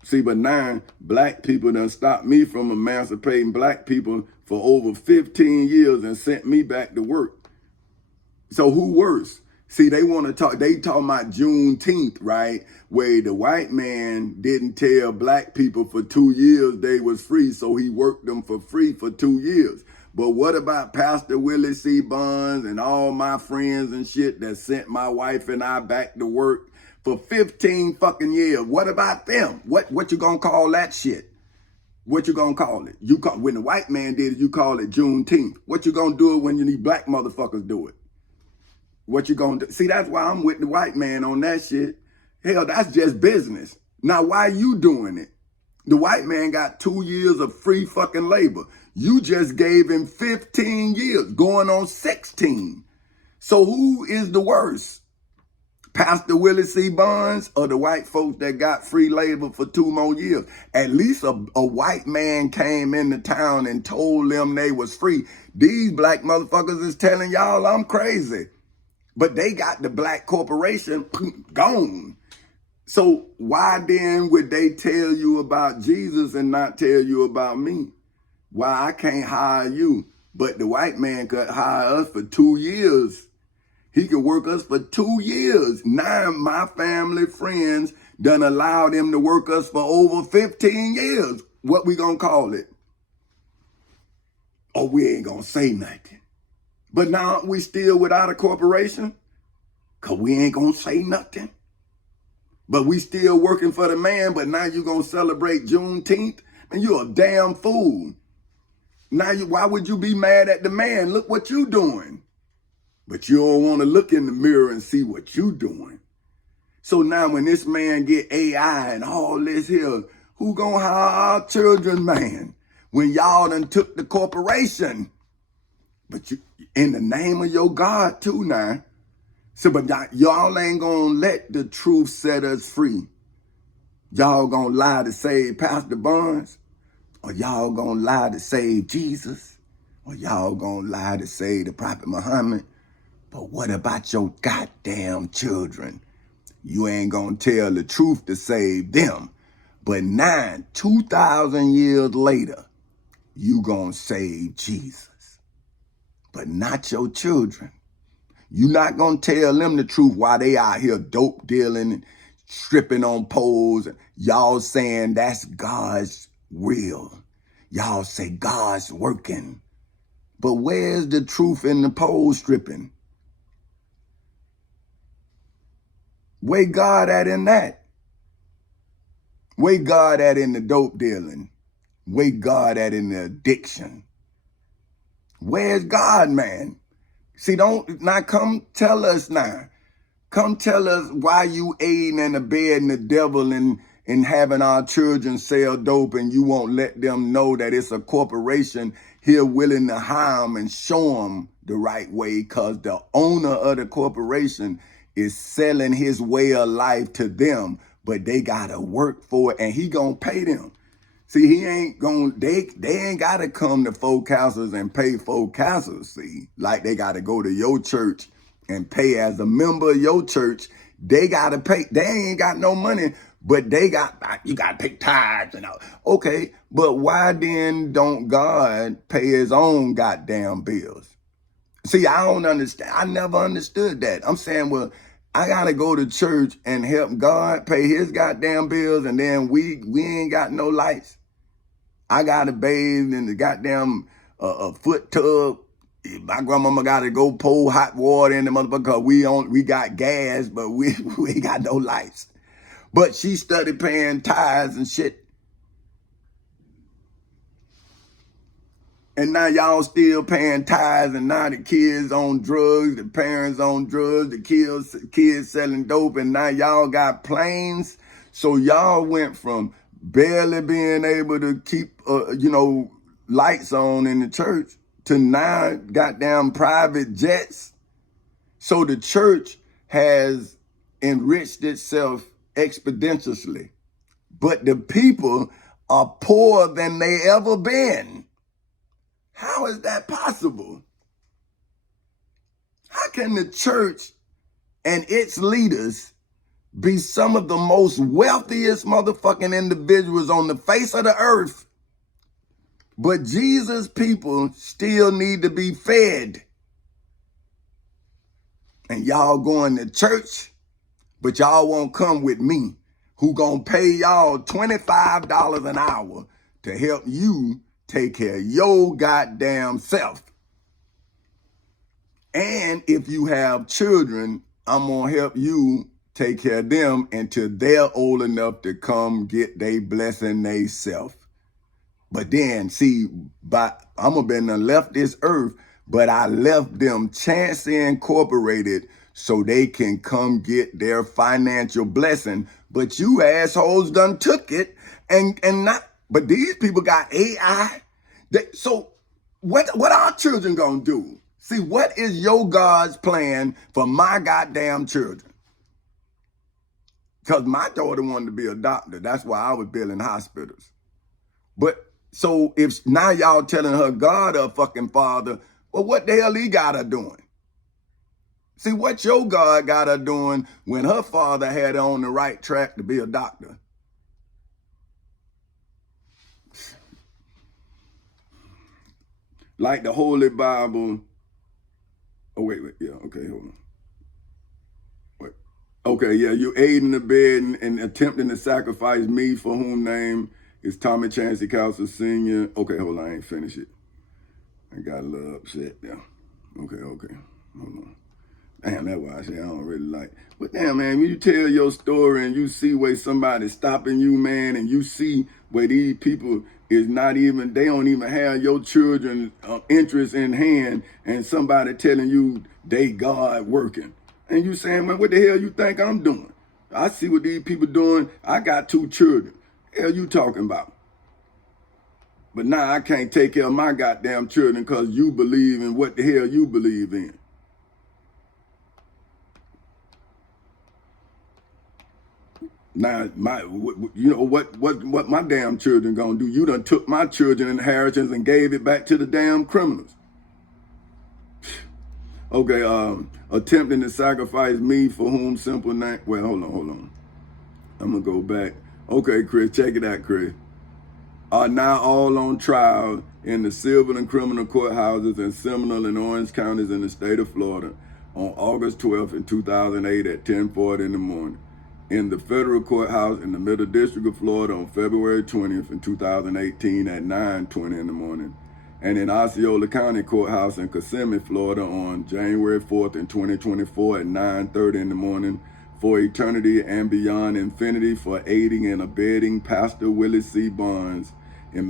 See, but now black people done stopped me from emancipating black people for over 15 years and sent me back to work. So who worse? See, they talking about Juneteenth, right? Where the white man didn't tell black people for 2 years they was free, so he worked them for free for 2 years. But what about Pastor Willie C. Bonds and all my friends and shit that sent my wife and I back to work for 15 fucking years? What about them? What you gonna call that shit? What you gonna call it? When the white man did it, you call it Juneteenth. What you gonna do it when you need black motherfuckers do it? What you gonna do? See, that's why I'm with the white man on that shit. Hell, that's just business. Now, why you doing it? The white man got 2 years of free fucking labor. You just gave him 15 years, going on 16. So who is the worst? Pastor Willie C. Bonds or the white folks that got free labor for 2 more years? At least a white man came into town and told them they was free. These black motherfuckers is telling y'all I'm crazy. But they got the black corporation gone. So why then would they tell you about Jesus and not tell you about me? Why I can't hire you, but the white man could hire us for 2 years. He could work us for 2 years. Now my family friends done allowed him to work us for over 15 years. What we gonna call it? Oh, we ain't gonna say nothing. But now we still without a corporation? Cause we ain't gonna say nothing. But we still working for the man, but now you gonna celebrate Juneteenth? And you're a damn fool. Now why would you be mad at the man? Look what you doing. But you don't want to look in the mirror and see what you doing. So now when this man get AI and all this here, who gonna hire our children, man? When y'all done took the corporation. But you, in the name of your God too now. So, but y'all ain't gonna let the truth set us free. Y'all gonna lie to save Pastor Barnes? Or y'all gonna lie to save Jesus? Or y'all gonna lie to save the Prophet Muhammad? But what about your goddamn children? You ain't gonna tell the truth to save them. But 2,000 years later, you gonna save Jesus. But not your children. You not gonna tell them the truth while they out here dope dealing and stripping on poles. Y'all saying that's God's will. Y'all say God's working. But where's the truth in the pole stripping? Where God at in that? Where God at in the dope dealing? Where God at in the addiction? Where's God, man? See, don't now come tell us now. Come tell us why you aiding and abetting the devil and having our children sell dope, and you won't let them know that it's a corporation here willing to hire them and show them the right way, because the owner of the corporation is selling his way of life to them, but they gotta work for it and he gonna pay them. See, he ain't gonna, they ain't gotta come to Four Castles and pay Four Castles, see, like they gotta go to your church and pay as a member of your church. They gotta pay. They ain't got no money, but they got, you gotta pay tithes and all. Okay, but why then don't God pay his own goddamn bills? See, I don't understand. I never understood that. I'm saying, well, I gotta go to church and help God pay his goddamn bills, and then we ain't got no lights. I gotta bathe in the goddamn foot tub. My grandmama gotta go pour hot water in the motherfucker, cause we got gas, but we ain't got no lights. But she started paying tithes and shit. And now y'all still paying tithes, and now the kids on drugs, the parents on drugs, the kids selling dope, and now y'all got planes. So y'all went from barely being able to keep, lights on in the church to now goddamn private jets. So the church has enriched itself exponentially, but the people are poorer than they ever been. How is that possible? How can the church and its leaders be some of the most wealthiest motherfucking individuals on the face of the earth, but Jesus' people still need to be fed? And y'all going to church, but y'all won't come with me, who gonna pay y'all $25 an hour to help you take care of your goddamn self. And if you have children, I'm gonna help you take care of them until they're old enough to come get their blessing they self. But then, see, I'm gonna been left this earth, but I left them Chancey Incorporated so they can come get their financial blessing. But you assholes done took it and not. But these people got AI. So what our children gonna do? See, what is your God's plan for my goddamn children? Because my daughter wanted to be a doctor. That's why I was building hospitals. But so if now y'all telling her God a fucking father, well, what the hell he got her doing? See, what your God got her doing when her father had her on the right track to be a doctor? Like the Holy Bible. Oh, wait, yeah, okay, hold on. Wait. Okay, yeah, you aiding the bed and attempting to sacrifice me, for whom name is Tommy Chancey Castle Sr. Okay, hold on, I ain't finished it. I got a little upset there. Okay, hold on. Damn, that's why I say I don't really like. But damn, man, when you tell your story and you see where somebody's stopping you, man, and you see where these people is not even, they don't even have your children's interest in hand, and somebody telling you they God working. And you saying, man, what the hell you think I'm doing? I see what these people doing. I got 2 children. Hell you talking about? But now I can't take care of my goddamn children because you believe in what the hell you believe in. Now, what my damn children gonna do? You done took my children inheritance and gave it back to the damn criminals. Okay, attempting to sacrifice me for whom simple name. Well, hold on. I'm gonna go back. Okay, Chris, check it out, Chris. Are now all on trial in the civil and criminal courthouses in Seminole and Orange counties in the state of Florida on August 12th in 2008 at 10:40 in the morning. In the federal courthouse in the Middle District of Florida on February 20th in 2018 at 9:20 in the morning. And in Osceola County Courthouse in Kissimmee, Florida on January 4th in 2024 at 9:30 in the morning for eternity and beyond infinity for aiding and abetting Pastor Willie C. Barnes in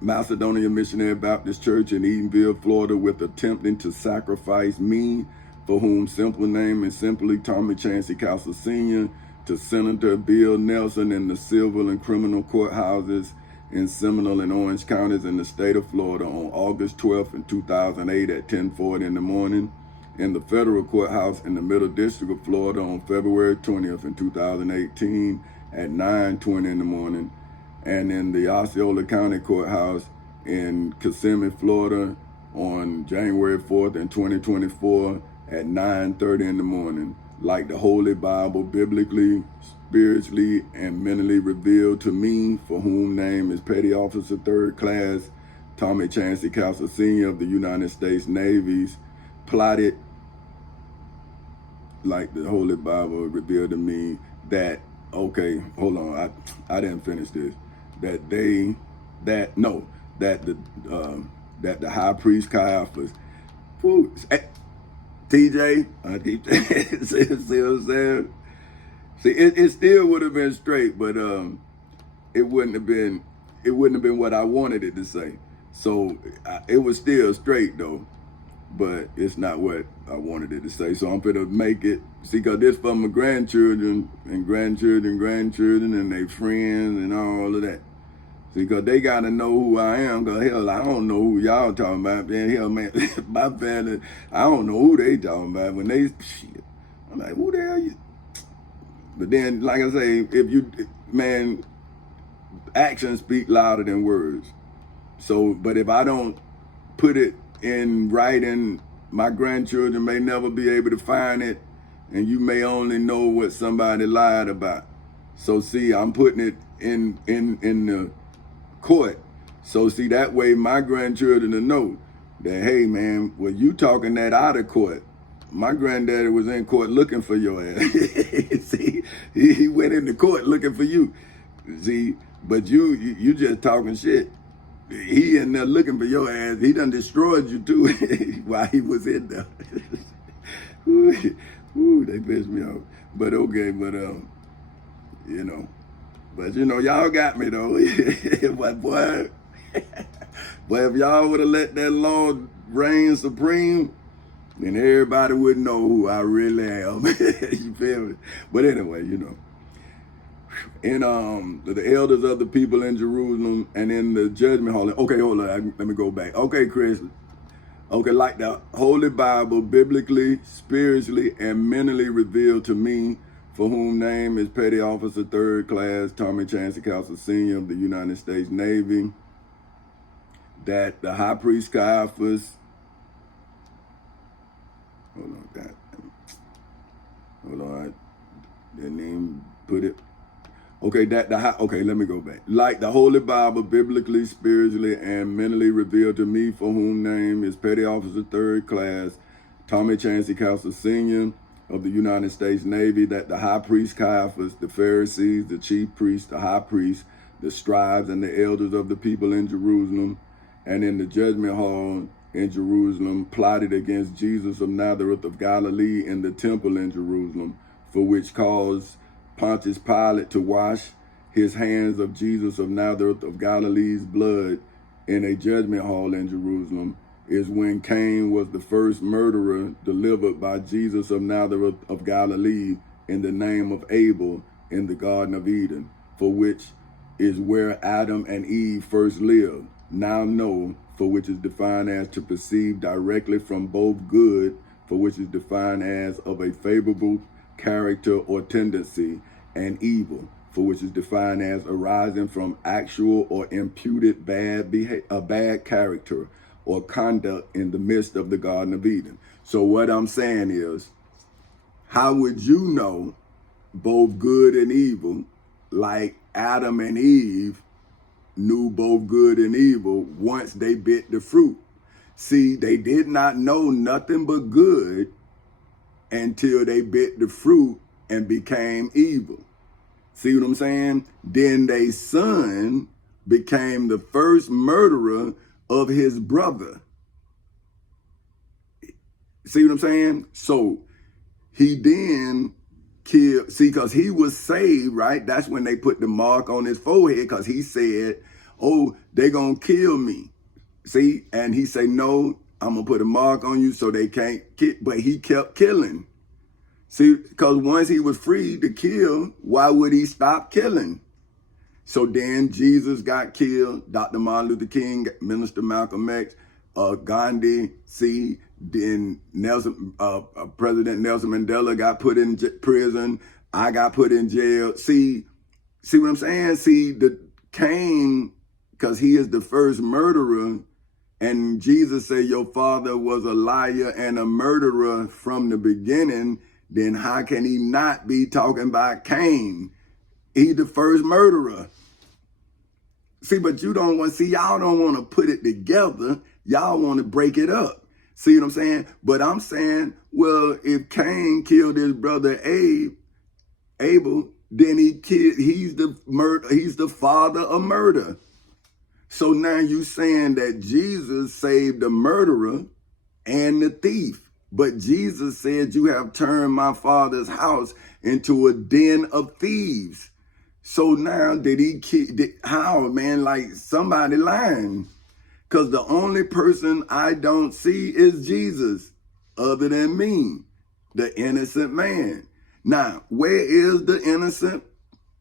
Macedonia Missionary Baptist Church in Edenville, Florida, with attempting to sacrifice me, for whom simple name is simply Tommy Chancey Castle Sr., to Senator Bill Nelson in the civil and criminal courthouses in Seminole and Orange counties in the state of Florida on August 12th in 2008 at 10:40 in the morning, in the federal courthouse in the Middle District of Florida on February 20th in 2018 at 9:20 in the morning, and in the Osceola County Courthouse in Kissimmee, Florida on January 4th in 2024 at 9:30 in the morning, like the Holy Bible, biblically, spiritually, and mentally revealed to me, for whom name is Petty Officer 3rd Class Tommy Chancey Castle Sr. of the United States Navy's plotted, like the Holy Bible revealed to me, that, okay, hold on, I didn't finish this, that the high priest Caiaphas, TJ, see what I'm saying? See, it still would have been straight, but it wouldn't have been what I wanted it to say. So it was still straight though, but it's not what I wanted it to say. So I'm gonna make it, see, cause this for my grandchildren and grandchildren and their friends and all of that. See, cause they gotta know who I am, cause hell, I don't know who y'all talking about. Man, hell, man, my family, I don't know who they talking about. When they, shit, I'm like, who the hell you? But then, like I say, if you, man, actions speak louder than words. So, but if I don't put it in writing, my grandchildren may never be able to find it, and you may only know what somebody lied about. So see, I'm putting it in the court. So see, that way my grandchildren will know that, hey man, well, you talking that out of court. My granddaddy was in court looking for your ass. See, he went into court looking for you. See, but you just talking shit. He in there looking for your ass. He done destroyed you too while he was in there. Ooh, they pissed me off. But okay, but you know. But you know, y'all got me though. But boy, but if y'all would have let that law reign supreme, then everybody would know who I really am. You feel me? But anyway, you know. In the elders of the people in Jerusalem and in the judgment hall. Okay, hold on. Let me go back. Okay, Chris. Okay, like the Holy Bible, biblically, spiritually, and mentally revealed to me, for whom name is Petty Officer 3rd Class Tommy Chancey Castle Sr. of the United States Navy, that the high priest Caiaphas, hold on, I didn't even put it. Okay, let me go back. Like the Holy Bible, biblically, spiritually, and mentally revealed to me, for whom name is Petty Officer 3rd Class Tommy Chancey Castle Sr. of the United States Navy, that the high priest Caiaphas, the Pharisees, the chief priests, the high priests, the scribes, and the elders of the people in Jerusalem and in the judgment hall in Jerusalem plotted against Jesus of Nazareth of Galilee in the temple in Jerusalem, for which caused Pontius Pilate to wash his hands of Jesus of Nazareth of Galilee's blood in a judgment hall in Jerusalem, is when Cain was the first murderer delivered by Jesus of Nazareth of Galilee in the name of Abel in the Garden of Eden, for which is where Adam and Eve first lived. now know, for which is defined as to perceive directly from both good, for which is defined as of a favorable character or tendency, and evil, for which is defined as arising from actual or imputed bad character or conduct in the midst of the Garden of Eden. So what I'm saying is, how would you know both good and evil, like Adam and Eve knew both good and evil once they bit the fruit? See, they did not know nothing but good until they bit the fruit and became evil. See what I'm saying? Then their son became the first murderer of his brother. See what I'm saying? So he then killed, see, because he was saved, right? That's when they put the mark on his forehead, because he said, oh, they gonna kill me. See, and he said, no, I'm gonna put a mark on you so they can't kill, but he kept killing. See, because once he was free to kill, why would he stop killing? So then Jesus got killed, Dr. Martin Luther King, Minister Malcolm X, Gandhi, see, then President Nelson Mandela got put in prison. I got put in jail. See what I'm saying? See, the Cain, because he is the first murderer, and Jesus said your father was a liar and a murderer from the beginning, then how can he not be talking about Cain? He the first murderer. See, but you don't want, see, y'all don't want to put it together. Y'all want to break it up. See what I'm saying? But I'm saying, well, if Cain killed his brother Abel, then he's the father of murder. So now you saying that Jesus saved the murderer and the thief. But Jesus said, you have turned my father's house into a den of thieves. So now how, man? Like somebody lying. Because the only person I don't see is Jesus, other than me, the innocent man. Now, where is the innocent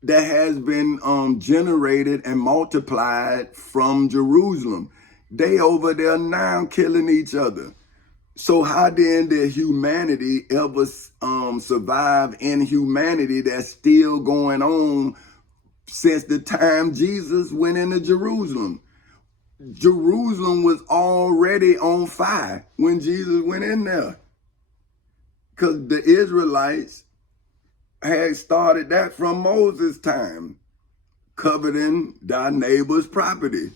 that has been generated and multiplied from Jerusalem? They over there now killing each other. So how then did humanity ever survive inhumanity that's still going on since the time Jesus went into Jerusalem? Jerusalem was already on fire when Jesus went in there, because the Israelites had started that from Moses' time, coveting thy neighbor's property.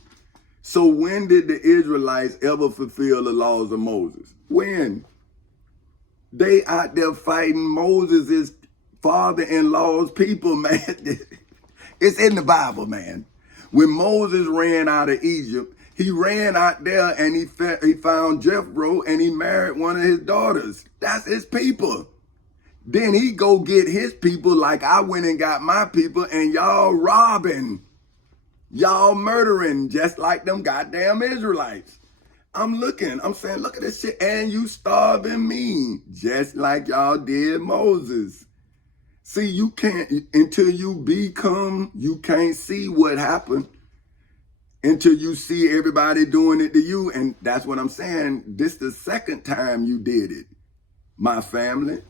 So when did the Israelites ever fulfill the laws of Moses? When? They out there fighting Moses' father-in-law's people, man. It's in the Bible, man. When Moses ran out of Egypt, he ran out there and he found Jethro and he married one of his daughters. That's his people. Then he go get his people like I went and got my people, and y'all robbing, y'all murdering just like them goddamn Israelites. I'm saying, look at this shit, and you starving me just like y'all did Moses. See, you can't, until you become, you can't see what happened until you see everybody doing it to you. And that's what I'm saying. This the second time you did it. My family,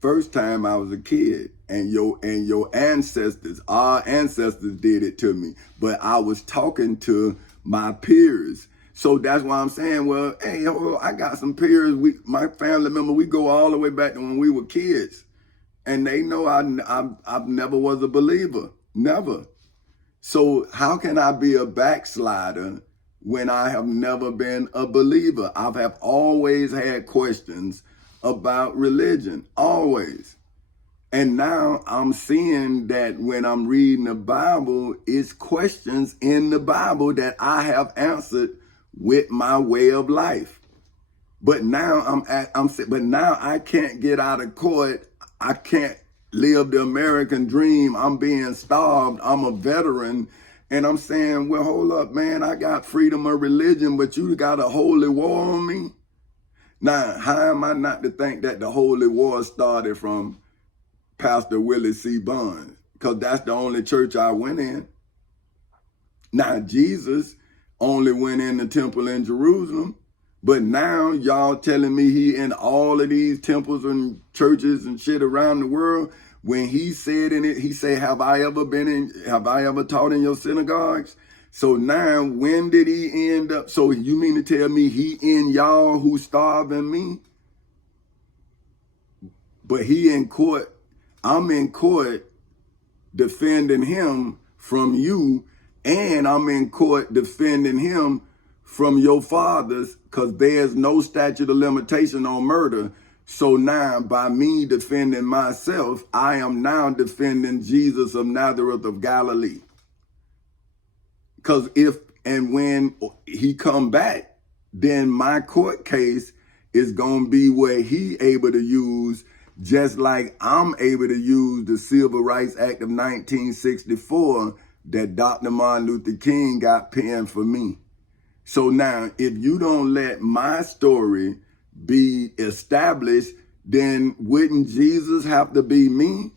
first time I was a kid, and your ancestors, our ancestors did it to me. But I was talking to my peers. So that's why I'm saying, well, hey, I got some peers. My family member, we go all the way back to when we were kids. And they know I never was a believer, never. So how can I be a backslider when I have never been a believer? I have always had questions about religion, always. And now I'm seeing that when I'm reading the Bible, it's questions in the Bible that I have answered with my way of life. But now but now I can't get out of court. I can't live the American dream. I'm being starved. I'm a veteran. And I'm saying, well, hold up, man. I got freedom of religion, but you got a holy war on me. Now, how am I not to think that the holy war started from Pastor Willie C. Bonds? Because that's the only church I went in. Now, Jesus only went in the temple in Jerusalem. But now y'all telling me he in all of these temples and churches and shit around the world. When he said in it, he said, have I ever taught in your synagogues? So now when did he end up? So you mean to tell me he in y'all who starving me? But he in court, I'm in court defending him from you, and I'm in court defending him from your fathers, because there's no statute of limitation on murder. So now by me defending myself, I am now defending Jesus of Nazareth of Galilee. Because if and when he come back, then my court case is going to be where he able to use, just like I'm able to use the Civil Rights Act of 1964 that Dr. Martin Luther King got penned for me. So now, if you don't let my story be established, then wouldn't Jesus have to be me?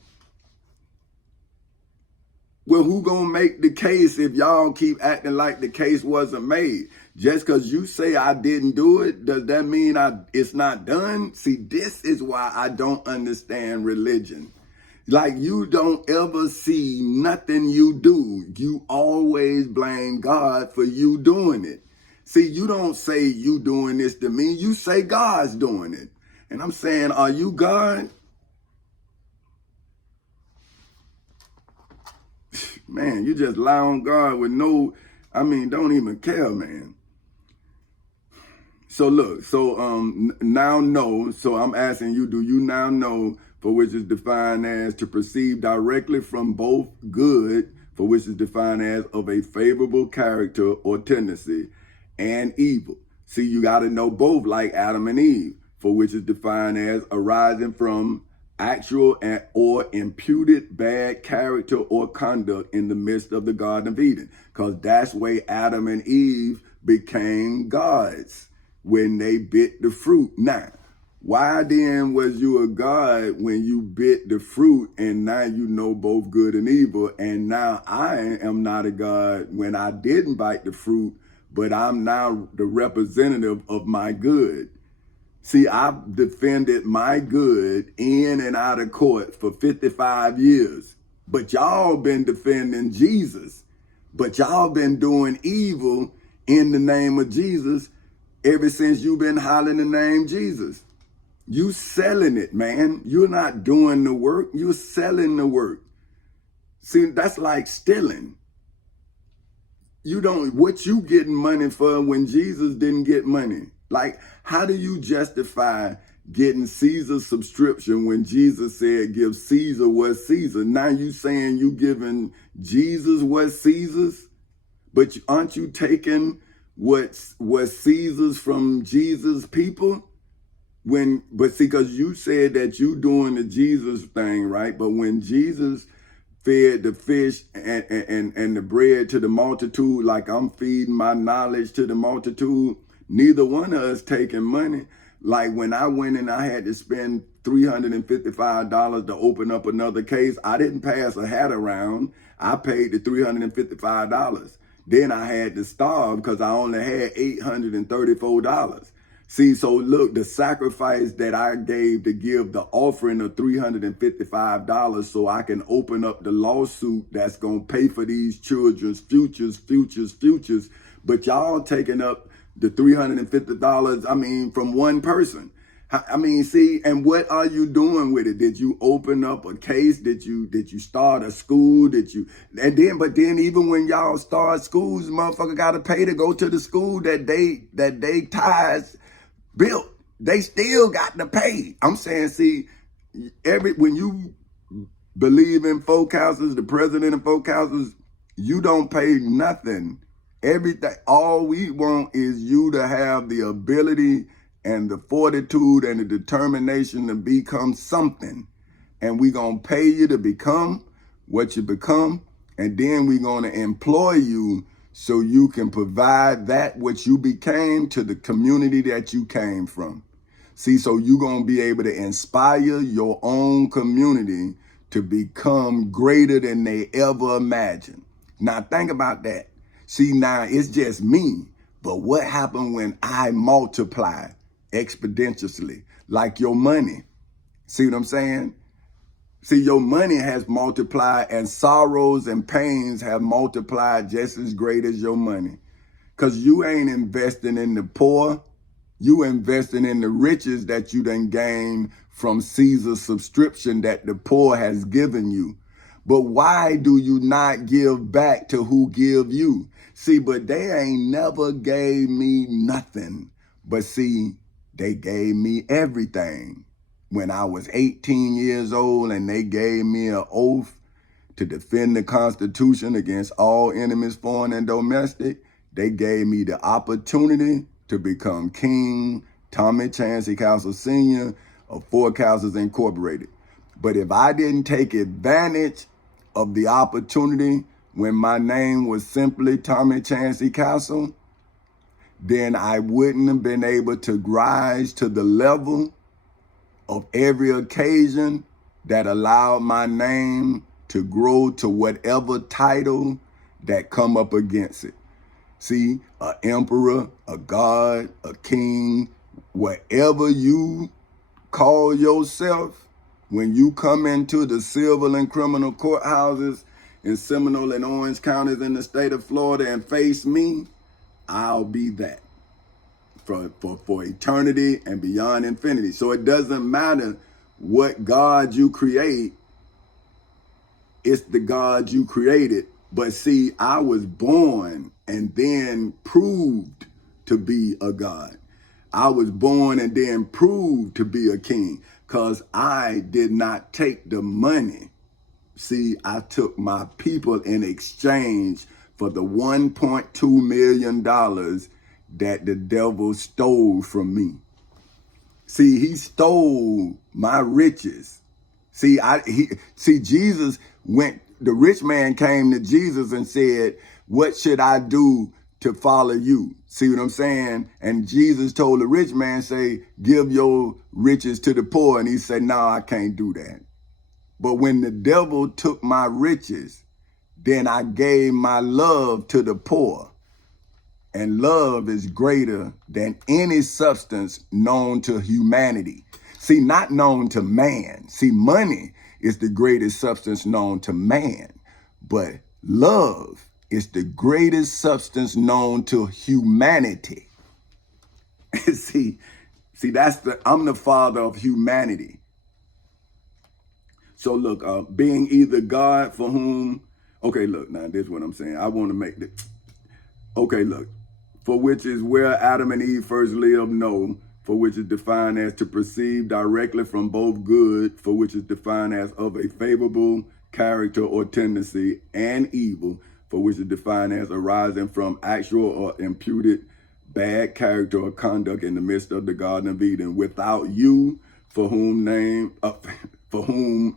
Well, who gonna make the case if y'all keep acting like the case wasn't made? Just because you say I didn't do it, does that mean it's not done? See, this is why I don't understand religion. Like, you don't ever see nothing you do. You always blame God for you doing it. See, you don't say you doing this to me. You say God's doing it. And I'm saying, are you God? Man, you just lie on God with don't even care, man. So look, now know, so I'm asking you, do you now know, for which is defined as to perceive directly from both good, for which is defined as of a favorable character or tendency, and evil? See, you got to know both, like Adam and Eve, for which is defined as arising from actual or imputed bad character or conduct in the midst of the Garden of Eden. Because that's where Adam and Eve became gods, when they bit the fruit. Now, why then was you a god when you bit the fruit and now you know both good and evil? And now I am not a god when I didn't bite the fruit, but I'm now the representative of my good. See, I've defended my good in and out of court for 55 years. But y'all been defending Jesus. But y'all been doing evil in the name of Jesus ever since you've been hollering the name Jesus. You selling it, man. You're not doing the work. You're selling the work. See, that's like stealing. What you getting money for when Jesus didn't get money? Like, how do you justify getting Caesar's subscription when Jesus said, give Caesar what's Caesar? Now you saying you giving Jesus what's Caesar's? But aren't you taking what's Caesar's from Jesus' people? But see, because you said that you doing the Jesus thing, right? But when Jesus fed the fish and the bread to the multitude, like I'm feeding my knowledge to the multitude, neither one of us taking money. Like when I went and I had to spend $355 to open up another case, I didn't pass a hat around. I paid the $355. Then I had to starve because I only had $834. See, so look, the sacrifice that I gave to give the offering of $355 so I can open up the lawsuit that's going to pay for these children's futures. But y'all taking up the $350, from one person. See, and what are you doing with it? Did you open up a case? Did you start a school? But then even when y'all start schools, motherfucker got to pay to go to the school that they tithes built. They still got to pay. I'm saying, see, when you believe in folk houses, the president of folk houses, you don't pay nothing. Everything, all we want is you to have the ability and the fortitude and the determination to become something. And we gonna pay you to become what you become. And then we gonna employ you so you can provide that which you became to the community that you came from. See, so you gonna be able to inspire your own community to become greater than they ever imagined. Now think about that. See, now it's just me. But what happened when I multiply exponentially, like your money? See what I'm saying? See, your money has multiplied, and sorrows and pains have multiplied just as great as your money. Because you ain't investing in the poor. You investing in the riches that you done gained from Caesar's subscription that the poor has given you. But why do you not give back to who give you? See, but they ain't never gave me nothing. But see, they gave me everything. When I was 18 years old and they gave me an oath to defend the Constitution against all enemies, foreign and domestic, they gave me the opportunity to become King Tommy Chancey Castle Sr. of Four Castles Incorporated. But if I didn't take advantage of the opportunity when my name was simply Tommy Chancey Castle, then I wouldn't have been able to rise to the level of every occasion that allowed my name to grow to whatever title that come up against it. See, an emperor, a god, a king, whatever you call yourself, when you come into the civil and criminal courthouses in Seminole and Orange counties in the state of Florida and face me, I'll be that for eternity and beyond infinity. So it doesn't matter what God you create, it's the God you created. But see, I was born and then proved to be a God. I was born and then proved to be a king because I did not take the money. See, I took my people in exchange for the $1.2 million that the devil stole from me. See, he stole my riches. See, Jesus went, the rich man came to Jesus and said, what should I do to follow you? See what I'm saying? And Jesus told the rich man, say, give your riches to the poor. And he said, no, I can't do that. But when the devil took my riches, then I gave my love to the poor. And love is greater than any substance known to humanity. See, not known to man. See, money is the greatest substance known to man. But love is the greatest substance known to humanity. see, I'm the father of humanity. So look, being either God for whom, okay, look, now this is what I'm saying. I want to make this. Okay, look, for which is where Adam and Eve first lived, no, for which is defined as to perceive directly from both good, for which is defined as of a favorable character or tendency, and evil, for which is defined as arising from actual or imputed bad character or conduct in the midst of the Garden of Eden, without you, for whom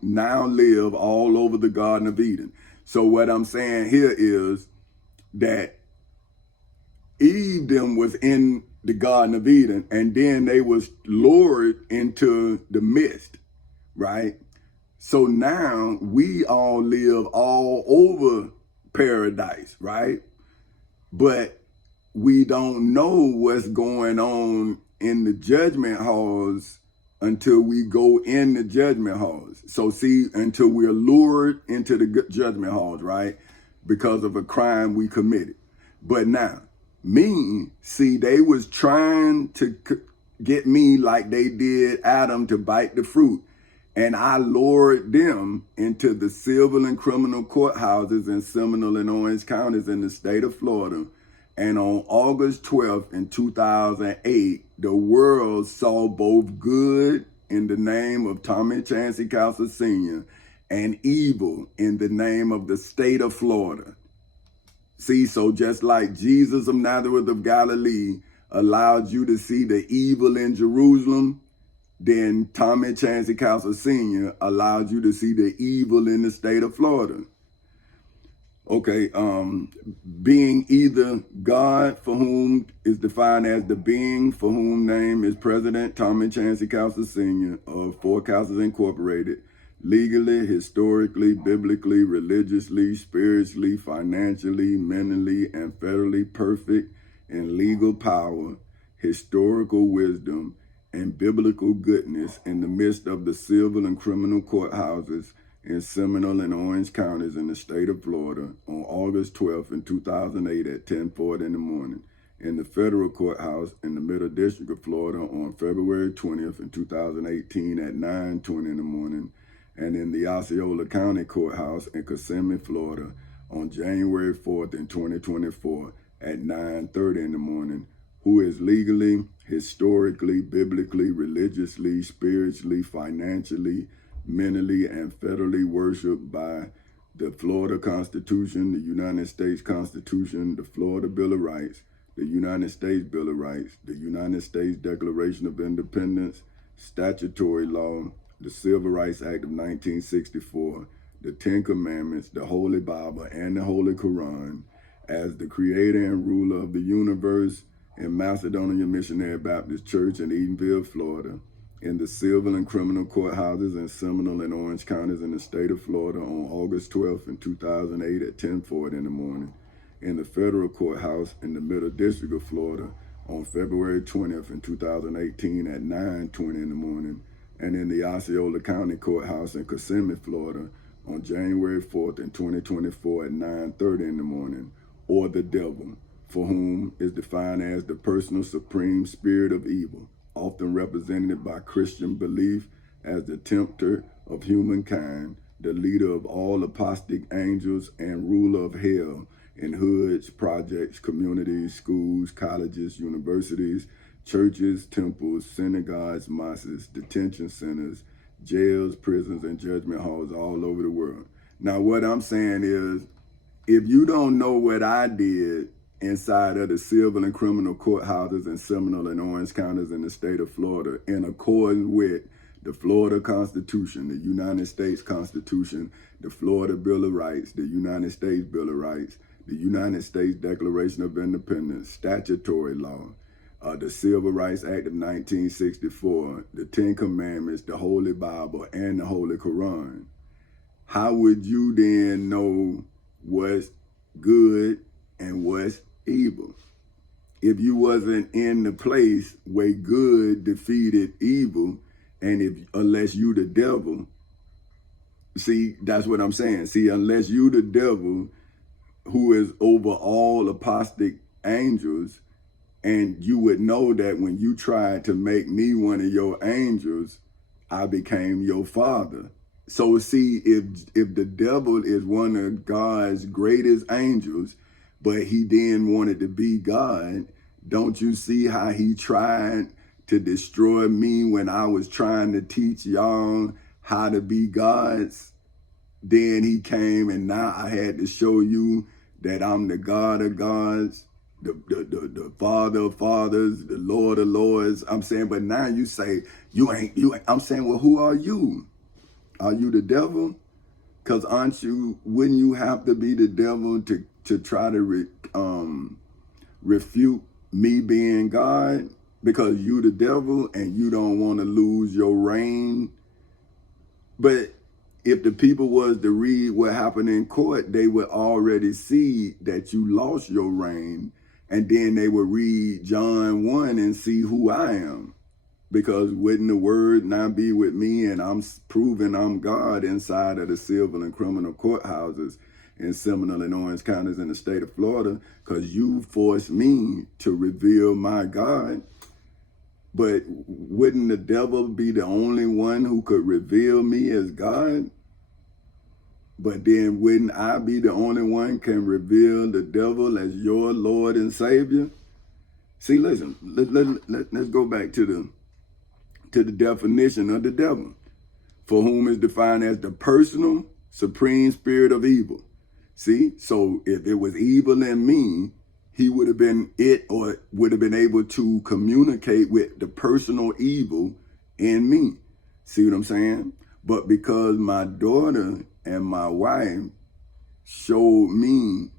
now live all over the Garden of Eden. So what I'm saying here is that Eve them was in the Garden of Eden, and then they was lured into the mist, right? So now we all live all over paradise, right? But we don't know what's going on in the judgment halls until we go in the judgment halls. So see, until we're lured into the judgment halls, right? Because of a crime we committed. But now, me, see, they was trying to get me like they did Adam to bite the fruit. And I lured them into the civil and criminal courthouses in Seminole and Orange counties in the state of Florida. And on August 12th in 2008, the world saw both good in the name of Tommy Chancey Castle Sr. and evil in the name of the state of Florida. See, so just like Jesus of Nazareth of Galilee allowed you to see the evil in Jerusalem, then Tommy Chancey Castle Sr. allowed you to see the evil in the state of Florida. Okay, being either God, for whom is defined as the being for whom name is President Tommy Chancey Castle Sr. of Four Castles Incorporated, legally, historically, biblically, religiously, spiritually, financially, mentally, and federally perfect in legal power, historical wisdom, and biblical goodness in the midst of the civil and criminal courthouses in Seminole and Orange counties in the state of Florida on August 12th in 2008 at 10:40 in the morning, in the federal courthouse in the Middle District of Florida on February 20th in 2018 at 9:20 in the morning, and in the Osceola County Courthouse in Kissimmee, Florida on January 4th in 2024 at 9:30 in the morning, who is legally, historically, biblically, religiously, spiritually, financially, mentally, and federally worshiped by the Florida Constitution, the United States Constitution, the Florida Bill of Rights, the United States Bill of Rights, the United States Declaration of Independence, statutory law, the Civil Rights Act of 1964, the Ten Commandments, the Holy Bible, and the Holy Quran, as the creator and ruler of the universe in Macedonia Missionary Baptist Church in Edenville, Florida, in the civil and criminal courthouses in Seminole and Orange counties in the state of Florida on August 12th in 2008 at 10:40 in the morning, in the federal courthouse in the Middle District of Florida on February 20th in 2018 at 9:20 in the morning, and in the Osceola County Courthouse in Kissimmee, Florida on January 4th in 2024 at 9:30 in the morning, or the devil, for whom is defined as the personal supreme spirit of evil, often represented by Christian belief as the tempter of humankind, the leader of all apostate angels, and ruler of hell in hoods, projects, communities, schools, colleges, universities, churches, temples, synagogues, mosques, detention centers, jails, prisons, and judgment halls all over the world. Now, what I'm saying is, if you don't know what I did inside of the civil and criminal courthouses in Seminole and Orange counties in the state of Florida, in accordance with the Florida Constitution, the United States Constitution, the Florida Bill of Rights, the United States Bill of Rights, the United States Declaration of Independence, statutory law, the Civil Rights Act of 1964, the Ten Commandments, the Holy Bible, and the Holy Quran, how would you then know what's good and what's evil? If you wasn't in the place where good defeated evil, and unless you the devil, see, that's what I'm saying. See, unless you the devil who is over all apostate angels, and you would know that when you tried to make me one of your angels, I became your father. So see, if the devil is one of God's greatest angels, but he then wanted to be God, don't you see how he tried to destroy me when I was trying to teach y'all how to be gods? Then he came, and now I had to show you that I'm the God of gods, the Father of fathers, the Lord of lords. I'm saying, but now you say, you ain't. I'm saying, well, who are you? Are you the devil? Because wouldn't you have to be the devil to try to refute me being God? Because you the devil and you don't want to lose your reign. But if the people was to read what happened in court, they would already see that you lost your reign. And then they would read John 1 and see who I am. Because wouldn't the word not be with me, and I'm proving I'm God inside of the civil and criminal courthouses in Seminole and Orange counties in the state of Florida, because you forced me to reveal my God. But wouldn't the devil be the only one who could reveal me as God? But then wouldn't I be the only one can reveal the devil as your Lord and Savior? See, listen, let's go back to the definition of the devil, for whom is defined as the personal supreme spirit of evil. See, so if it was evil in me, he would have been able to communicate with the personal evil in me. See what I'm saying? But because my daughter and my wife showed me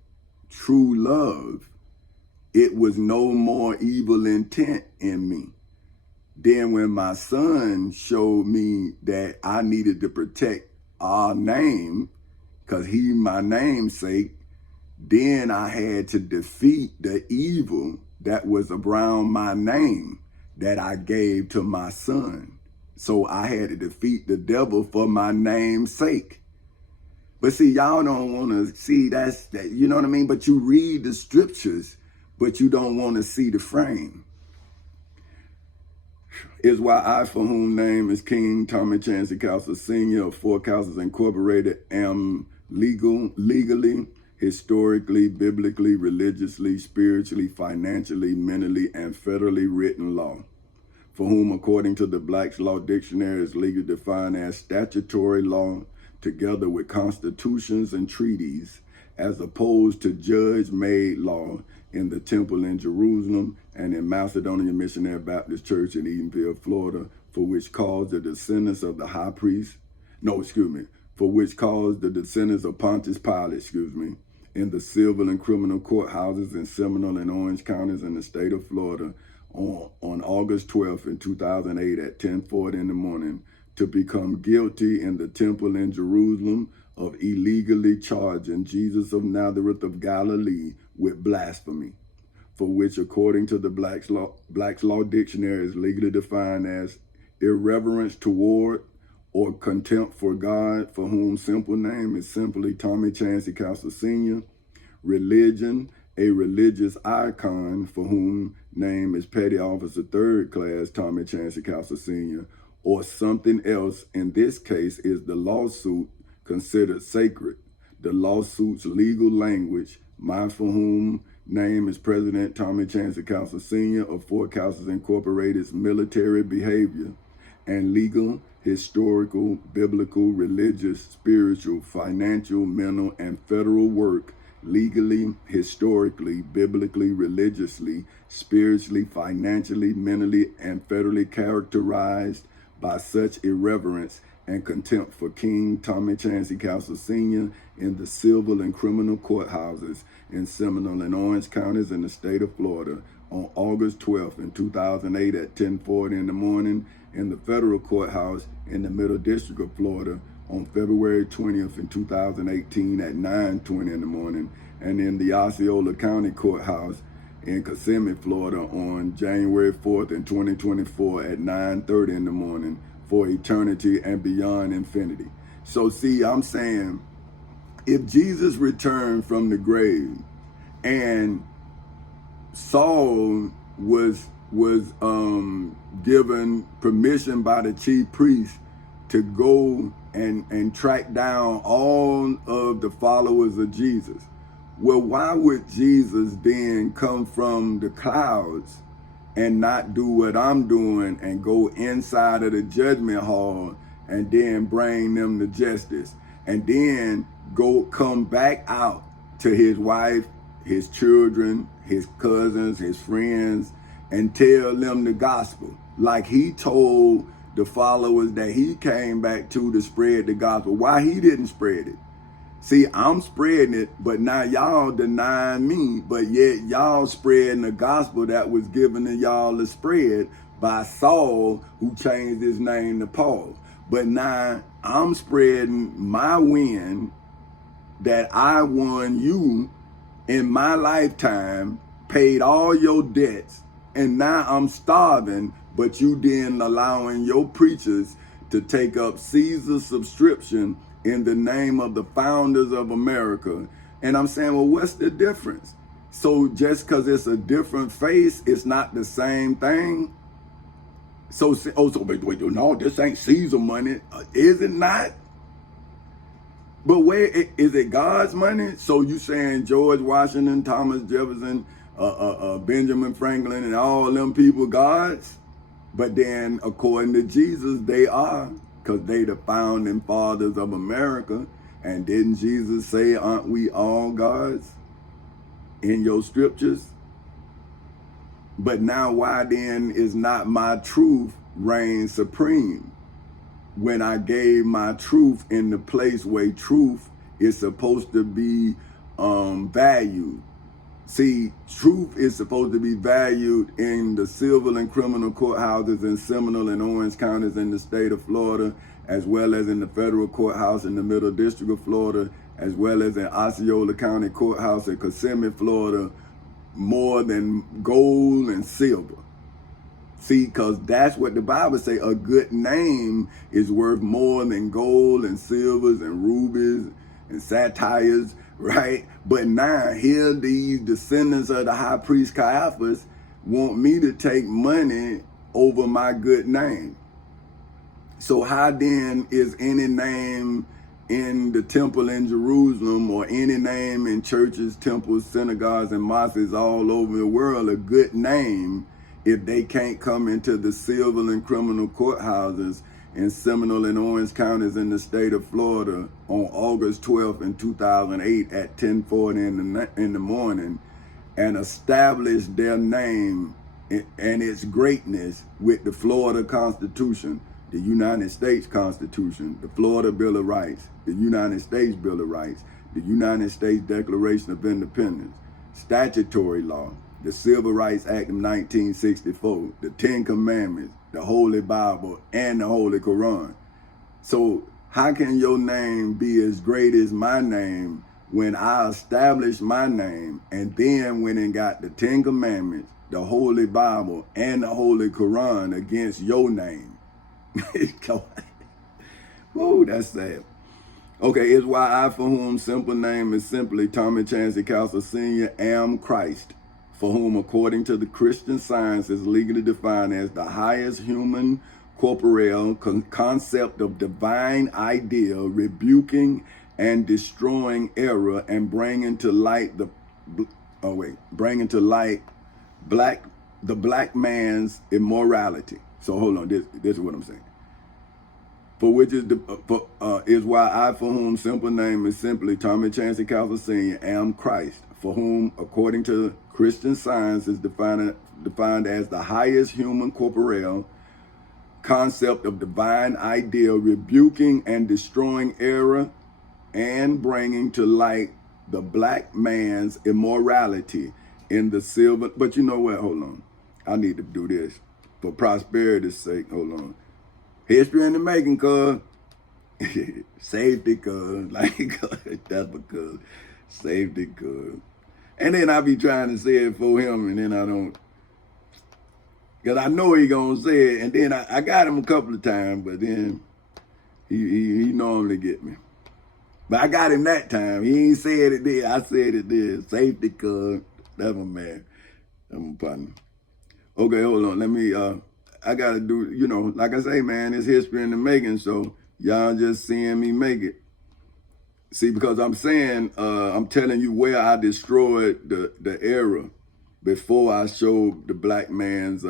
true love, it was no more evil intent in me. Then when my son showed me that I needed to protect name, because he my namesake, then I had to defeat the evil that was around my name that I gave to my son. So I had to defeat the devil for my name's sake. But see, y'all don't want to see that, you know what I mean? But you read the scriptures, but you don't want to see the frame. Is why I, for whom name is King Tommy Chancey Castle Sr. of Four Castles Incorporated, am legally, historically, biblically, religiously, spiritually, financially, mentally, and federally written law. For whom, according to the Black's Law Dictionary, is legally defined as statutory law, together with constitutions and treaties, as opposed to judge-made law in the temple in Jerusalem and in Macedonia Missionary Baptist Church in Edenville, Florida, for which caused the descendants of the high priest, for which caused the descendants of Pontius Pilate, in the civil and criminal courthouses in Seminole and Orange counties in the state of Florida on August 12th in 2008 at 10:40 in the morning, to become guilty in the temple in Jerusalem of illegally charging Jesus of Nazareth of Galilee with blasphemy, for which, according to the Black's Law Dictionary, is legally defined as irreverence toward or contempt for God, for whom simple name is simply Tommy Chancey Castle Sr. Religion, a religious icon, for whom name is Petty Officer 3rd Class Tommy Chancey Castle Sr., or something else. In this case is the lawsuit considered sacred. The lawsuit's legal language, my for whom name is President Tommy Chancey Castle Sr. of Four Castles Incorporated's military behavior, and legal, historical, biblical, religious, spiritual, financial, mental, and federal work, legally, historically, biblically, religiously, spiritually, financially, mentally, and federally characterized by such irreverence and contempt for King Tommy Chancey Castle Sr. in the civil and criminal courthouses in Seminole and Orange counties in the state of Florida on August 12th in 2008 at 10:40 in the morning, in the federal courthouse in the Middle District of Florida on February 20th in 2018 at 9:20 in the morning, and in the Osceola County Courthouse in Kissimmee, Florida on January 4th in 2024 at 9:30 in the morning, for eternity and beyond infinity. So see, I'm saying, if Jesus returned from the grave and Saul was given permission by the chief priest to go and track down all of the followers of Jesus, well, why would Jesus then come from the clouds and not do what I'm doing and go inside of the judgment hall and then bring them to justice, and then come back out to his wife, his children, his cousins, his friends, and tell them the gospel, like he told the followers that he came back to spread the gospel? Why he didn't spread it? See, I'm spreading it, but now y'all denying me, but yet y'all spreading the gospel that was given to y'all to spread by Saul, who changed his name to Paul. But now I'm spreading my win that I won you in my lifetime, paid all your debts, and now I'm starving, but you then allowing your preachers to take up Caesar's subscription in the name of the founders of America. And I'm saying, well, what's the difference? So just because it's a different face, it's not the same thing? Wait, no, this ain't Caesar money. Is it not? But where is it? God's money? So you saying George Washington, Thomas Jefferson, Benjamin Franklin, and all them people gods? But then according to Jesus, they are, because they the founding fathers of America. And didn't Jesus say, aren't we all gods in your scriptures? But now why then is not my truth reign supreme, when I gave my truth in the place where truth is supposed to be valued? See, truth is supposed to be valued in the civil and criminal courthouses in Seminole and Orange counties in the state of Florida, as well as in the federal courthouse in the Middle District of Florida, as well as in Osceola County Courthouse in Kissimmee, Florida, more than gold and silver. See, because that's what the Bible say, a good name is worth more than gold and silvers and rubies and sapphires, right? But now here these descendants of the high priest Caiaphas want me to take money over my good name. So how then is any name in the temple in Jerusalem or any name in churches, temples, synagogues, and mosques all over the world a good name if they can't come into the civil and criminal courthouses in Seminole and Orange counties in the state of Florida on August 12th in 2008 at 10:40 in the morning and establish their name and its greatness with the Florida Constitution, the United States Constitution, the Florida Bill of Rights, the United States Bill of Rights, the United States Declaration of Independence, statutory law, the Civil Rights Act of 1964, the Ten Commandments, the Holy Bible, and the Holy Quran. So how can your name be as great as my name when I established my name and then went and got the Ten Commandments, the Holy Bible, and the Holy Quran against your name? Whoa, that's sad. Okay, it's why I, for whom simple name is simply Tommy Chancey Castle Sr., am Christ, for whom according to the Christian Science is legally defined as the highest human corporeal concept of divine ideal, rebuking and destroying error and bringing to light the black man's immorality. So hold on, this is what I'm saying. For which is is why I, for whom simple name is simply Tommy Chancey Castle Sr., am Christ, for whom according to Christian Science is defined as the highest human corporeal concept of divine ideal, rebuking and destroying error and bringing to light the black man's immorality in the silver. But you know what? Hold on. I need to do this for prosperity's sake. Hold on. History in the making, cuz. Safety, cuz. Like, that's because safety, cuz. And then I be trying to say it for him, and then I don't. Because I know he gonna say it, and then I got him a couple of times, but then he normally get me. But I got him that time. He ain't said it there. I said it there. Safety, cuz. That's my man. That's my partner. Okay, hold on. Let me, I got to do, you know, like I say, man, it's history in the making, so y'all just seeing me make it. See, because I'm saying, I'm telling you where I destroyed the error before I showed the black man's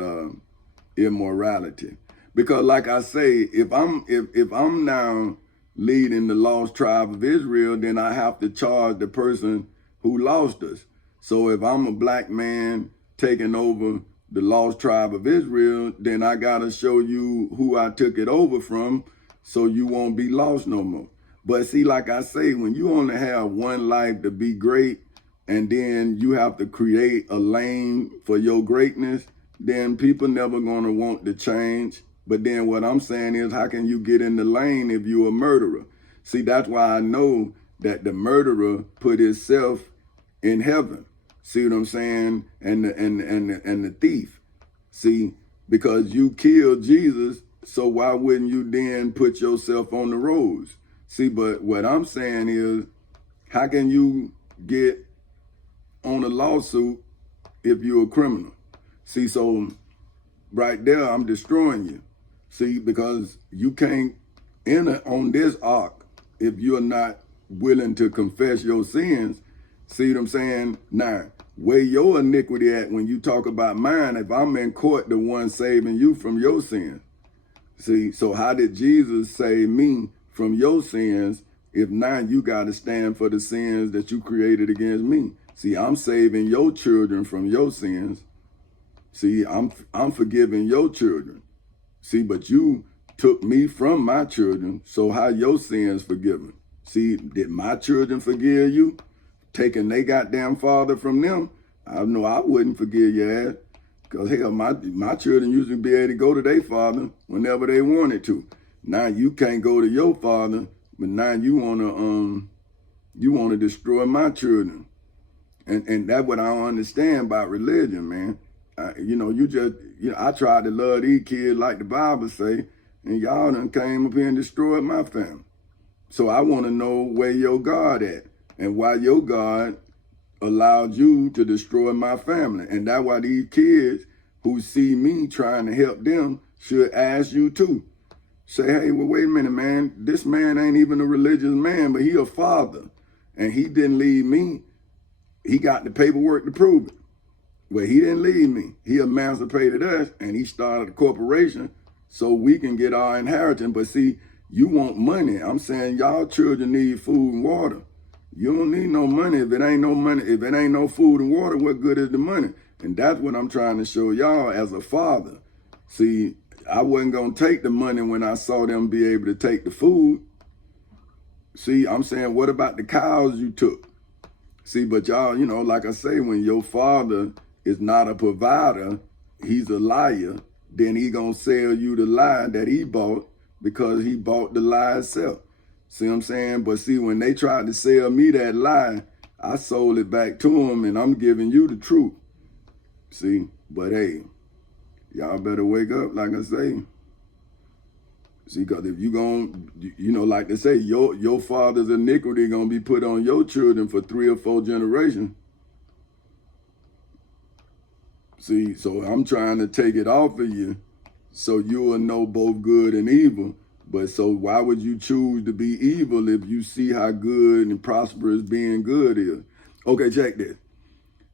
immorality. Because like I say, if I'm now leading the lost tribe of Israel, then I have to charge the person who lost us. So if I'm a black man taking over the lost tribe of Israel, then I gotta show you who I took it over from so you won't be lost no more. But see, like I say, when you only have one life to be great and then you have to create a lane for your greatness, then people never gonna want to change. But then what I'm saying is, how can you get in the lane if you're a murderer? See, that's why I know that the murderer put himself in heaven. See what I'm saying? And the thief. See, because you killed Jesus, so why wouldn't you then put yourself on the roads? See, but what I'm saying is, how can you get on a lawsuit if you're a criminal? See, so right there, I'm destroying you. See, because you can't enter on this ark if you're not willing to confess your sins. See what I'm saying? Now, where your iniquity at when you talk about mine, if I'm in court, the one saving you from your sins? See, so how did Jesus save me from your sins if now you got to stand for the sins that you created against me? See, I'm saving your children from your sins. See, I'm forgiving your children. See, but you took me from my children, so how your sins forgiven? See, did my children forgive you? Taking they goddamn father from them? I know I wouldn't forgive your ass. Because hell, my children used to be able to go to their father whenever they wanted to. Now you can't go to your father, but now you wanna destroy my children. And that's what I don't understand about religion, man. I tried to love these kids like the Bible say, and y'all done came up here and destroyed my family. So I want to know where your God at and why your God allowed you to destroy my family. And that's why these kids who see me trying to help them should ask you too. Say, hey, well, wait a minute, man. This man ain't even a religious man, but he a father. And he didn't leave me. He got the paperwork to prove it. Well, he didn't leave me. He emancipated us, and he started a corporation so we can get our inheritance. But see, you want money. I'm saying y'all children need food and water. You don't need no money. If it ain't no money, if it ain't no food and water, what good is the money? And that's what I'm trying to show y'all as a father. See, I wasn't going to take the money when I saw them be able to take the food. See, I'm saying, what about the cows you took? See, but y'all, like I say, when your father is not a provider, he's a liar, then he gonna sell you the lie that he bought because he bought the lie itself. See what I'm saying? But see, when they tried to sell me that lie, I sold it back to them, and I'm giving you the truth. See, but hey, y'all better wake up, like I say. See, because if you gon', like they say, your father's iniquity gonna be put on your children for 3 or 4 generations. See, so I'm trying to take it off of you so you will know both good and evil. But so why would you choose to be evil if you see how good and prosperous being good is? Okay, check this.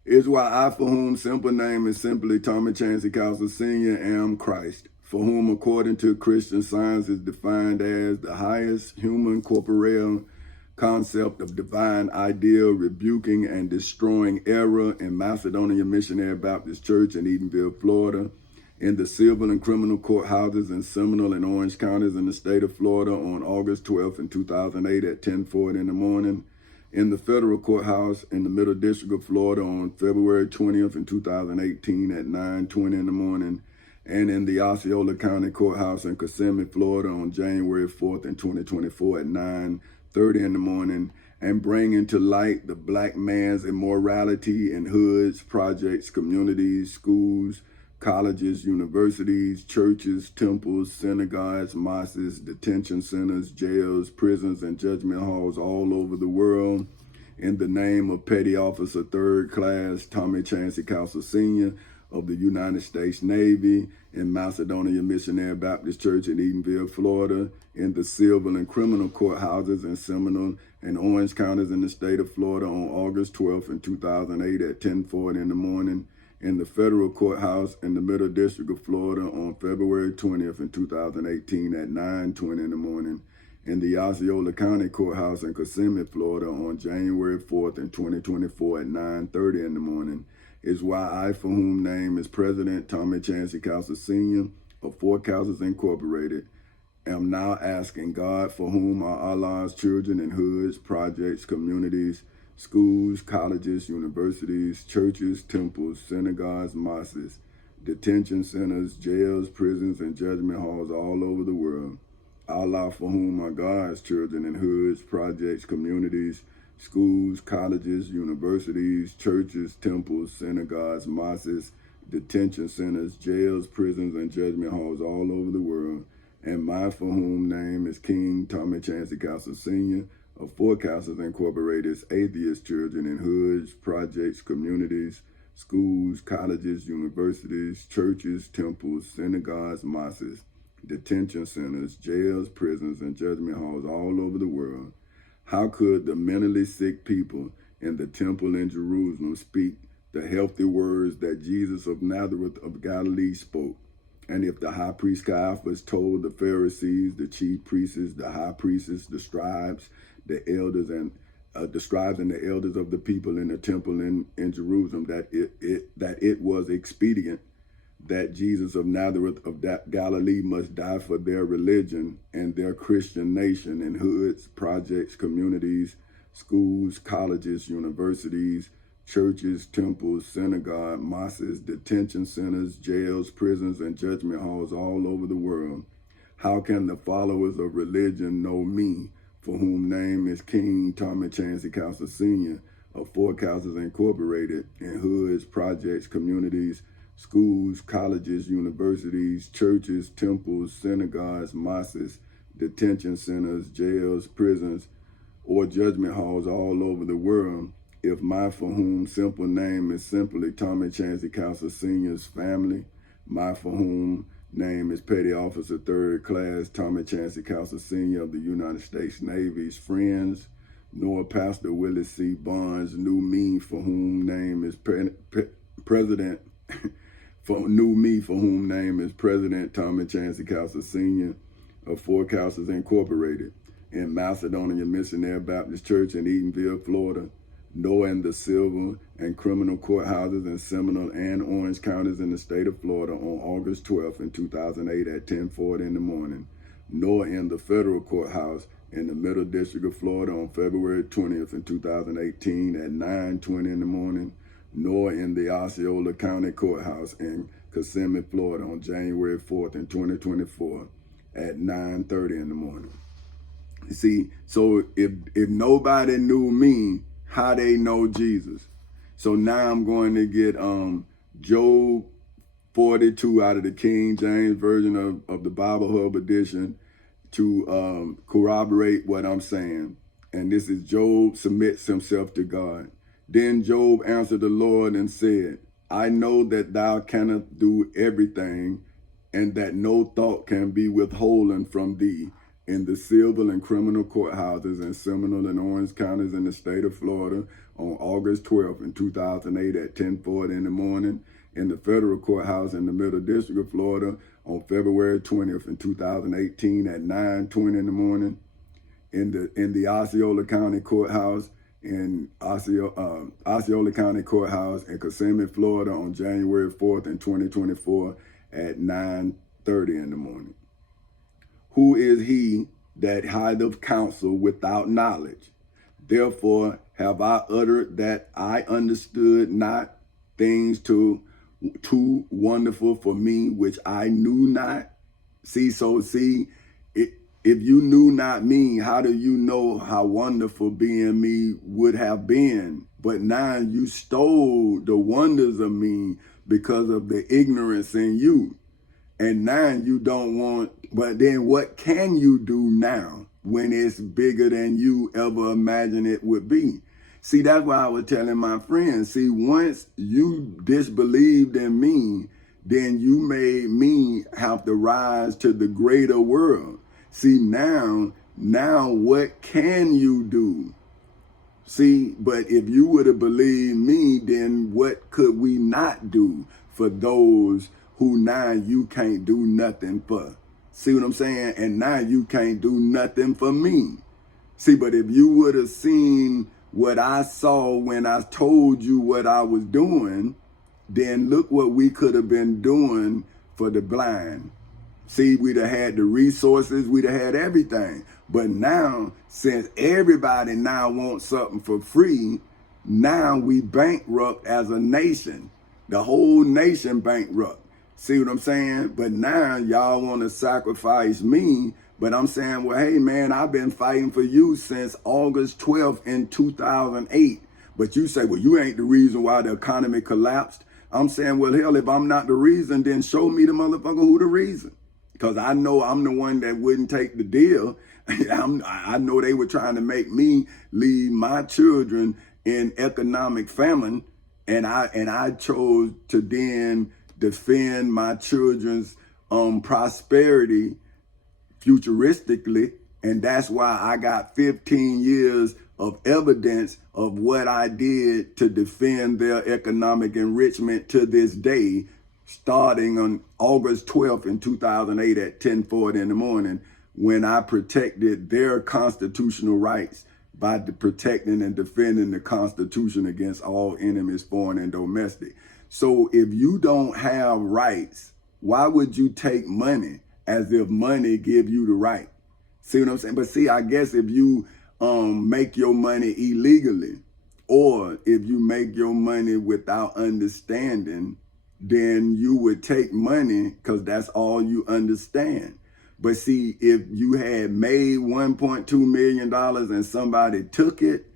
It's why I, for whom simple name is simply Tommy Chancey Castle Sr., am Christ, for whom according to Christian Science is defined as the highest human corporeal concept of divine ideal, rebuking and destroying error in Macedonia Missionary Baptist Church in Edenville, Florida, in the civil and criminal courthouses in Seminole and Orange counties in the state of Florida on August 12th in 2008 at 10:40 in the morning, in the federal courthouse in the Middle District of Florida on February 20th in 2018 at 9:20 in the morning, and in the Osceola County Courthouse in Kissimmee, Florida on January 4th in 2024 at 9:30 in the morning, and bringing to light the black man's immorality in hoods, projects, communities, schools, colleges, universities, churches, temples, synagogues, mosques, detention centers, jails, prisons, and judgment halls all over the world. In the name of Petty Officer 3rd Class Tommy Chancey Castle Sr. of the United States Navy, in Macedonia Missionary Baptist Church in Edenville, Florida, in the civil and criminal courthouses in Seminole and Orange counties in the state of Florida on August 12th in 2008 at 10:40 in the morning, in the federal courthouse in the Middle District of Florida on February 20th in 2018 at 9:20 in the morning, in the Osceola County Courthouse in Kissimmee, Florida on January 4th in 2024 at 9:30 in the morning, is why I, for whom name is President Tommy Chancey Castle Sr. of Four Castles Incorporated, am now asking God, for whom are Allah's children in hoods, projects, communities, schools, colleges, universities, churches, temples, synagogues, mosques, detention centers, jails, prisons, and judgment halls all over the world. Allah, for whom are God's children in hoods, projects, communities, schools, colleges, universities, churches, temples, synagogues, mosques, detention centers, jails, prisons, and judgment halls all over the world. And my for whom name is King Tommy Chancey Castle Sr. of Four Castles Incorporated's atheist children in hoods, projects, communities, schools, colleges, universities, churches, temples, synagogues, mosques, detention centers, jails, prisons, and judgment halls all over the world. How could the mentally sick people in the temple in Jerusalem speak the healthy words that Jesus of Nazareth of Galilee spoke? And if the high priest Caiaphas told the Pharisees, the chief priests, the high priests, the scribes, the elders, and the scribes and the elders of the people in the temple in Jerusalem that it was expedient that Jesus of Nazareth of Galilee must die for their religion and their Christian nation in hoods, projects, communities, schools, colleges, universities, churches, temples, synagogues, mosques, detention centers, jails, prisons, and judgment halls all over the world. How can the followers of religion know me, for whom name is King Tommy Chancey Counselor Sr. of Four Castles Incorporated, in hoods, projects, communities, schools, colleges, universities, churches, temples, synagogues, mosques, detention centers, jails, prisons, or judgment halls all over the world, if my for whom simple name is simply Tommy Chancey Counselor Sr.'s family, my for whom name is Petty Officer 3rd Class Tommy Chancey Counselor Sr. of the United States Navy's friends, nor Pastor Willis C. Barnes knew me, for whom name is President, knew me, for whom name is President Tommy Chancey Counselor Sr. of Four Castles Incorporated, in Macedonia Missionary Baptist Church in Eatonville, Florida, nor in the civil and criminal courthouses in Seminole and Orange counties in the state of Florida on August 12th in 2008 at 10:40 in the morning, nor in the federal courthouse in the Middle District of Florida on February 20th in 2018 at 9:20 in the morning, nor in the Osceola County Courthouse in Kissimmee, Florida on January 4th in 2024 at 9:30 in the morning. You see, so if nobody knew me, how they know Jesus? So now I'm going to get Job 42 out of the King James Version of the Bible Hub edition to corroborate what I'm saying. And this is Job submits himself to God. Then Job answered the Lord and said, I know that thou cannot do everything, and that no thought can be withholden from thee, in the civil and criminal courthouses in Seminole and Orange counties in the state of Florida on August 12th in 2008 at 10:40 in the morning, in the federal courthouse in the Middle District of Florida on February 20th in 2018 at 9:20 in the morning, in the Osceola County Courthouse in Osceola County Courthouse in Kissimmee, Florida on January 4th in 2024 at 9:30 in the morning. Who is he that hideth counsel without knowledge? Therefore have I uttered that I understood not things too wonderful for me, which I knew not. If you knew not me, how do you know how wonderful being me would have been? But now you stole the wonders of me because of the ignorance in you. And now you don't want, but then what can you do now when it's bigger than you ever imagined it would be? See, that's why I was telling my friends, see, once you disbelieved in me, then you made me have to rise to the greater world. See, now what can you do? See, but if you would have believed me, then what could we not do for those who now you can't do nothing for? See what I'm saying? And now you can't do nothing for me. See, but if you would have seen what I saw when I told you what I was doing, then look what we could have been doing for the blind. See, we'd have had the resources, we'd have had everything. But now, since everybody now wants something for free, now we bankrupt as a nation. The whole nation bankrupt. See what I'm saying? But now y'all want to sacrifice me. But I'm saying, well, hey, man, I've been fighting for you since August 12th in 2008. But you say, well, you ain't the reason why the economy collapsed. I'm saying, well, hell, if I'm not the reason, then show me the motherfucker who the reason. Because I know I'm the one that wouldn't take the deal. I know they were trying to make me leave my children in economic famine. And I chose to then defend my children's prosperity futuristically. And that's why I got 15 years of evidence of what I did to defend their economic enrichment to this day, starting on August 12th in 2008 at 10:40 in the morning, when I protected their constitutional rights by protecting and defending the Constitution against all enemies, foreign and domestic. So if you don't have rights, why would you take money as if money give you the right? See what I'm saying? But see, I guess if you make your money illegally, or if you make your money without understanding, then you would take money because that's all you understand. But see, if you had made $1.2 million and somebody took it,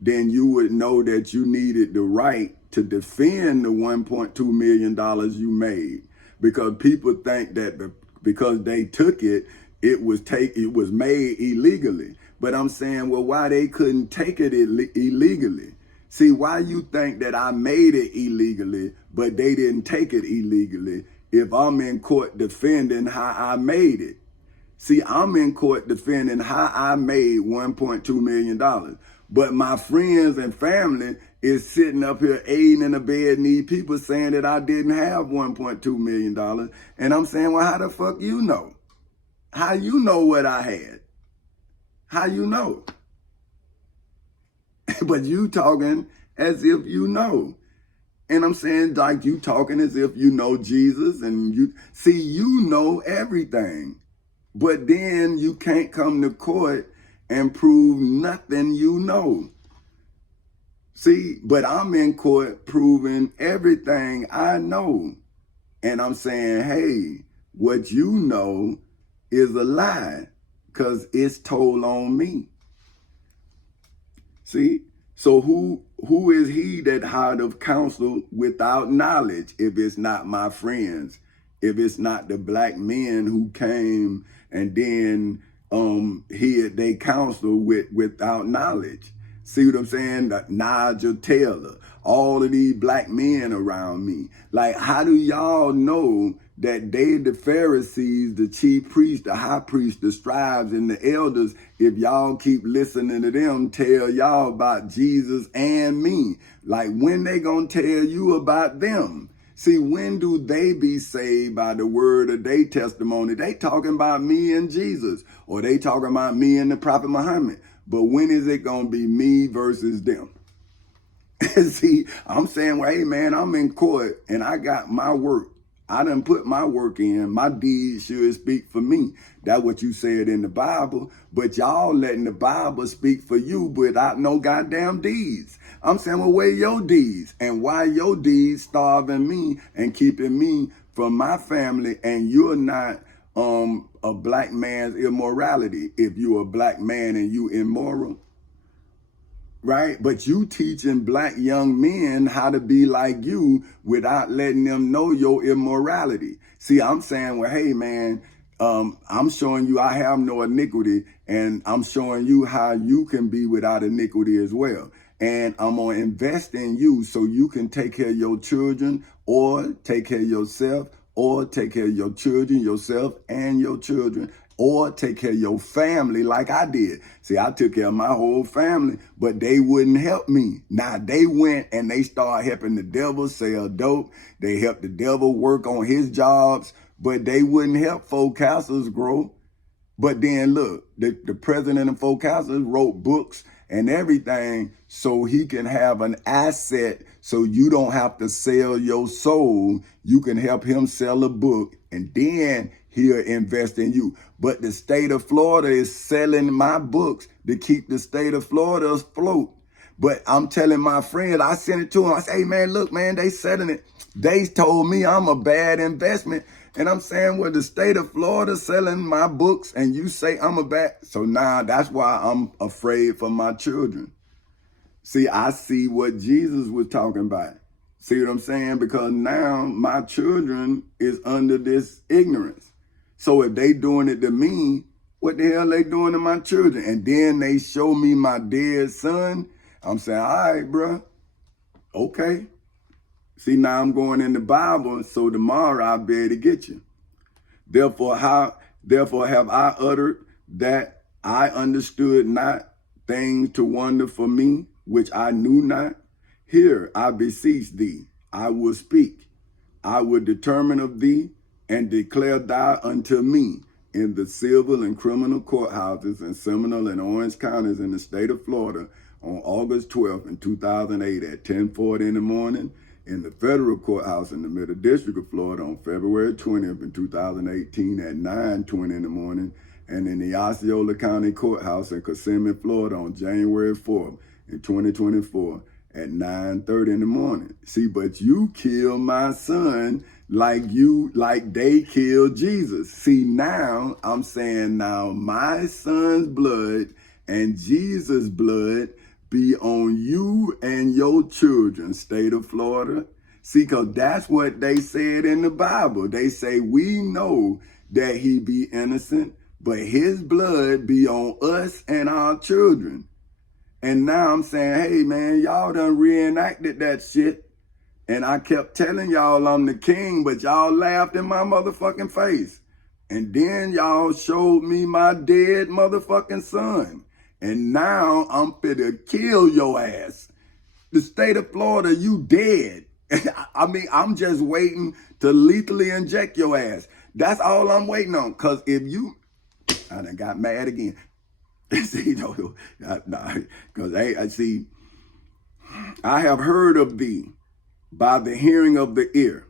then you would know that you needed the right to defend the $1.2 million you made. Because people think that because they took it, it was made illegally. But I'm saying, well, why they couldn't take it illegally? See, why you think that I made it illegally, but they didn't take it illegally if I'm in court defending how I made it? See, I'm in court defending how I made $1.2 million. But my friends and family is sitting up here aiding and abetting these people saying that I didn't have $1.2 million. And I'm saying, well, how the fuck you know? How you know what I had? How you know? But you talking as if you know. And I'm saying, like, you talking as if you know Jesus, and you know everything. But then you can't come to court and prove nothing you know. See, but I'm in court proving everything I know. And I'm saying, hey, what you know is a lie because it's told on me. See? So who is he that hired of counsel without knowledge if it's not my friends? If it's not the black men who came and then they counsel without knowledge. See what I'm saying? Nigel Taylor, all of these black men around me. Like, how do y'all know that they, the Pharisees, the chief priests, the high priests, the scribes, and the elders, if y'all keep listening to them tell y'all about Jesus and me? Like, when they gonna tell you about them? See, when do they be saved by the word of their testimony? They talking about me and Jesus, or they talking about me and the Prophet Muhammad. But when is it going to be me versus them? See, I'm saying, well, hey, man, I'm in court and I got my work. I done put my work in. My deeds should speak for me. That's what you said in the Bible. But y'all letting the Bible speak for you without no goddamn deeds. I'm saying, well, where your deeds? And why your deeds starving me and keeping me from my family, and you're not a black man's immorality if you're a black man and you immoral? Right? But you teaching black young men how to be like you without letting them know your immorality. See, I'm saying, well, hey, man, I'm showing you I have no iniquity, and I'm showing you how you can be without iniquity as well. And I'm going to invest in you so you can take care of your children, or take care of yourself, or take care of your children, yourself and your children, or take care of your family like I did. See, I took care of my whole family, but they wouldn't help me. Now, they went and they started helping the devil sell dope. They helped the devil work on his jobs, but they wouldn't help Four Castles grow. But then look, the president of Four Castles wrote books and everything so he can have an asset, so you don't have to sell your soul. You can help him sell a book, and then he'll invest in you. But the state of Florida is selling my books to keep the state of Florida afloat. But I'm telling my friend, I sent it to him. I say, hey, man, look, man, they selling it. They told me I'm a bad investment. And I'm saying, well, the state of Florida selling my books and you say I'm a bad. So now that's why I'm afraid for my children. See, I see what Jesus was talking about. See what I'm saying? Because now my children is under this ignorance. So if they doing it to me, what the hell they doing to my children? And then they show me my dead son. I'm saying, all right, bro. Okay. See, now I'm going in the Bible, so tomorrow I'll be able to get you. Therefore have I uttered that I understood not things to wonder for me, which I knew not. Here I beseech thee, I will speak. I will determine of thee, and declare thou unto me in the civil and criminal courthouses in Seminole and Orange counties in the state of Florida on August 12th in 2008 at 10:40 in the morning, in the federal courthouse in the Middle District of Florida on February 20th in 2018 at 9:20 in the morning, and in the Osceola County Courthouse in Kissimmee, Florida on January 4th in 2024 at 9:30 in the morning. See, but you kill my son like they killed Jesus. See, now I'm saying now my son's blood and Jesus' blood be on you and your children, state of Florida. See, because that's what they said in the Bible. They say, we know that he be innocent, but his blood be on us and our children. And now I'm saying, hey, man, y'all done reenacted that shit. And I kept telling y'all I'm the king, but y'all laughed in my motherfucking face. And then y'all showed me my dead motherfucking son. And now I'm finna kill your ass. The state of Florida, you dead. I mean, I'm just waiting to lethally inject your ass. That's all I'm waiting on. Because if you... I done got mad again. See, no, because I see, I have heard of thee by the hearing of the ear,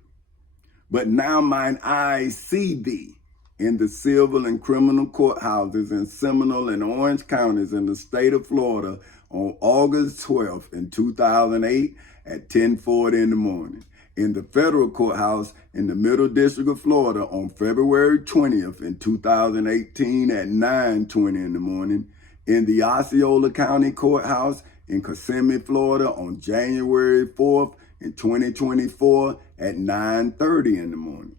but now mine eyes see thee in the civil and criminal courthouses in Seminole and Orange counties in the state of Florida on August 12th in 2008 at 10:40 in the morning. In the federal courthouse in the Middle District of Florida on February 20th in 2018 at 9:20 in the morning. In the Osceola County Courthouse in Kissimmee, Florida on January 4th in 2024 at 9:30 in the morning.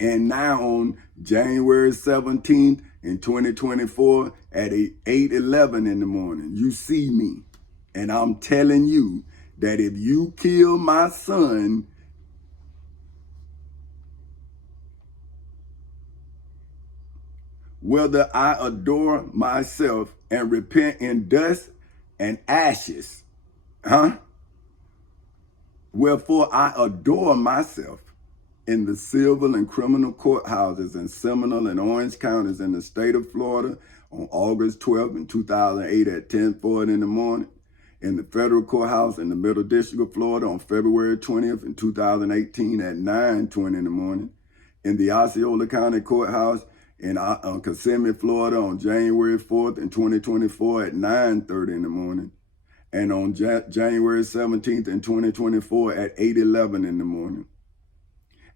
And now on January 17th in 2024 at 8:11 in the morning. You see me, and I'm telling you that if you kill my son, whether I adore myself and repent in dust and ashes, wherefore I adore myself in the civil and criminal courthouses in Seminole and Orange counties in the state of Florida on August 12th in 2008 at 10:40 in the morning. In the federal courthouse in the Middle District of Florida on February 20th in 2018 at 9:20 in the morning. In the Osceola County Courthouse in Kissimmee, Florida on January 4th in 2024 at 9:30 in the morning. And on January 17th in 2024 at 8:11 in the morning.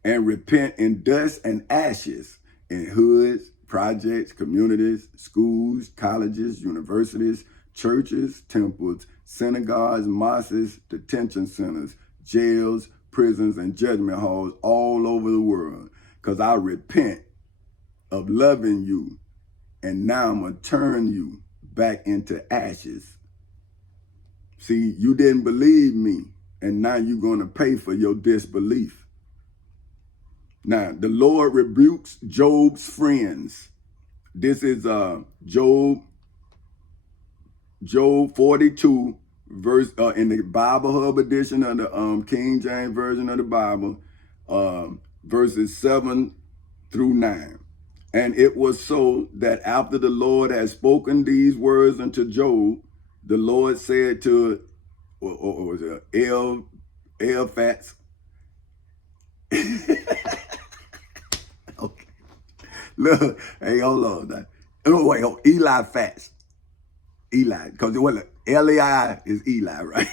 And repent in dust and ashes in hoods, projects, communities, schools, colleges, universities, churches, temples, synagogues, mosques, detention centers, jails, prisons, and judgment halls all over the world. Because I repent of loving you, and now I'm going to turn you back into ashes. See, you didn't believe me, and now you're going to pay for your disbelief. Now, the Lord rebukes Job's friends. This is Job 42, verse in the Bible Hub edition of the King James Version of the Bible, verses 7 through 9. And it was so that after the Lord had spoken these words unto Job, the Lord said to Eliphaz, okay, look, hey, hold on now. Oh, wait, Eliphaz. Eli, because it wasn't L-A-I is Eli, right?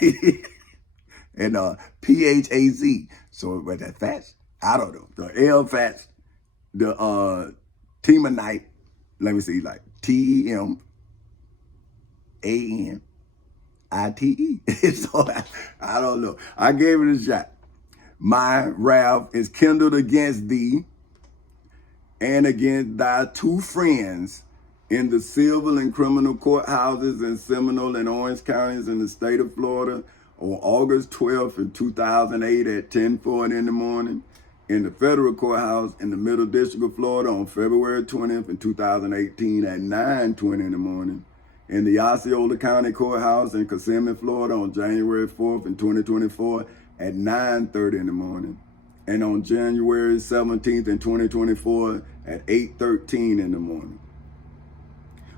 And P-H-A-Z. So was that fast? I don't know. The Eliphaz, the Temanite, let me see, like T-E-M-A-N-I-T-E. So I don't know. I gave it a shot. My wrath is kindled against thee and against thy two friends in the civil and criminal courthouses in Seminole and Orange counties in the state of Florida on August 12th in 2008 at 10:40 in the morning. In the federal courthouse in the Middle District of Florida on February 20th in 2018 at 9:20 in the morning. In the Osceola County Courthouse in Kissimmee, Florida on January 4th in 2024 at 9:30 in the morning. And on January 17th in 2024 at 8:13 in the morning.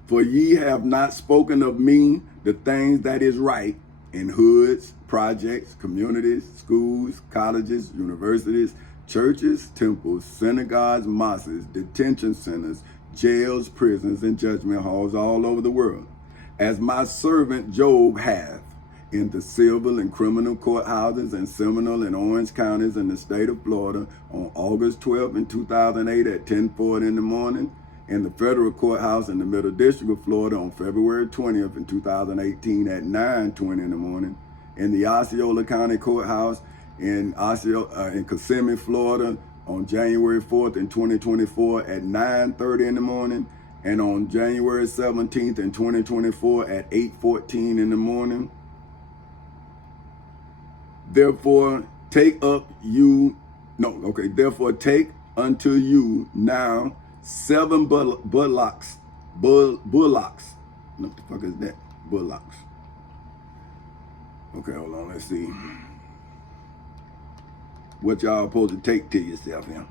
For ye have not spoken of me the things that is right in hoods, projects, communities, schools, colleges, universities, churches, temples, synagogues, mosques, detention centers, jails, prisons, and judgment halls all over the world, as my servant Job hath. in the civil and criminal courthouses in Seminole and Orange counties in the state of Florida on August 12th in 2008 at 10:40 in the morning, in the federal courthouse in the Middle District of Florida on February 20th in 2018 at 9:20 in the morning, in the Osceola County Courthouse in Kissimmee, Florida on January 4th in 2024 at 9:30 in the morning, and on January 17th in 2024 at 8:14 in the morning. Therefore take unto you now 7 bullocks. What the fuck is that? Bullocks. Okay, hold on, let's see. What y'all supposed to take to yourself here?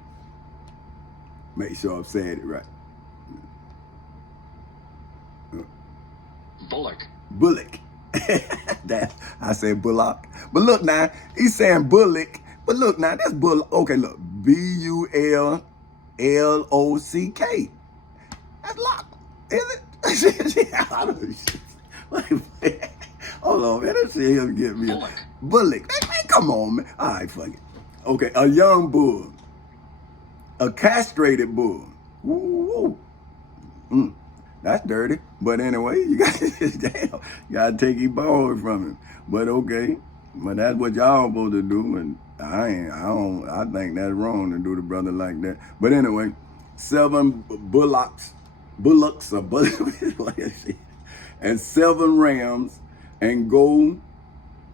Make sure I've said it right. Bullock. That I said bullock. But look now, he's saying bullock. But look now, that's bullock. Okay, look. Bullock. That's lock. Is it? I don't know. Hold on, man. Let's see him get me. Bullock. Man, come on, man. All right, fuck it. Okay, a young bull. A castrated bull. Woo. That's dirty. But anyway, you gotta take your ball from him. But okay. But that's what y'all supposed to do. And I think that's wrong to do the brother like that. But anyway, 7 bullocks and 7 rams, and go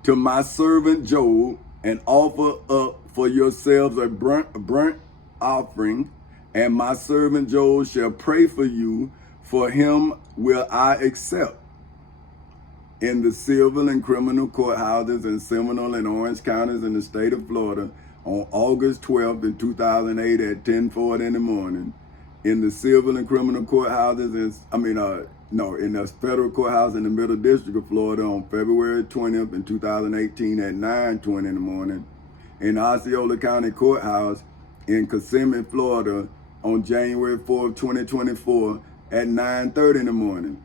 to my servant Job and offer up for yourselves a burnt offering, and my servant Job shall pray for you. For him will I accept in the civil and criminal courthouses in Seminole and Orange counties in the state of Florida on August 12th in 2008 at 10:40 in the morning, in the civil and criminal courthouses in the federal courthouse in the Middle District of Florida on February 20th in 2018 at 9:20 in the morning, in Osceola County Courthouse in Kissimmee, Florida on January 4th, 2024 at 9:30 in the morning.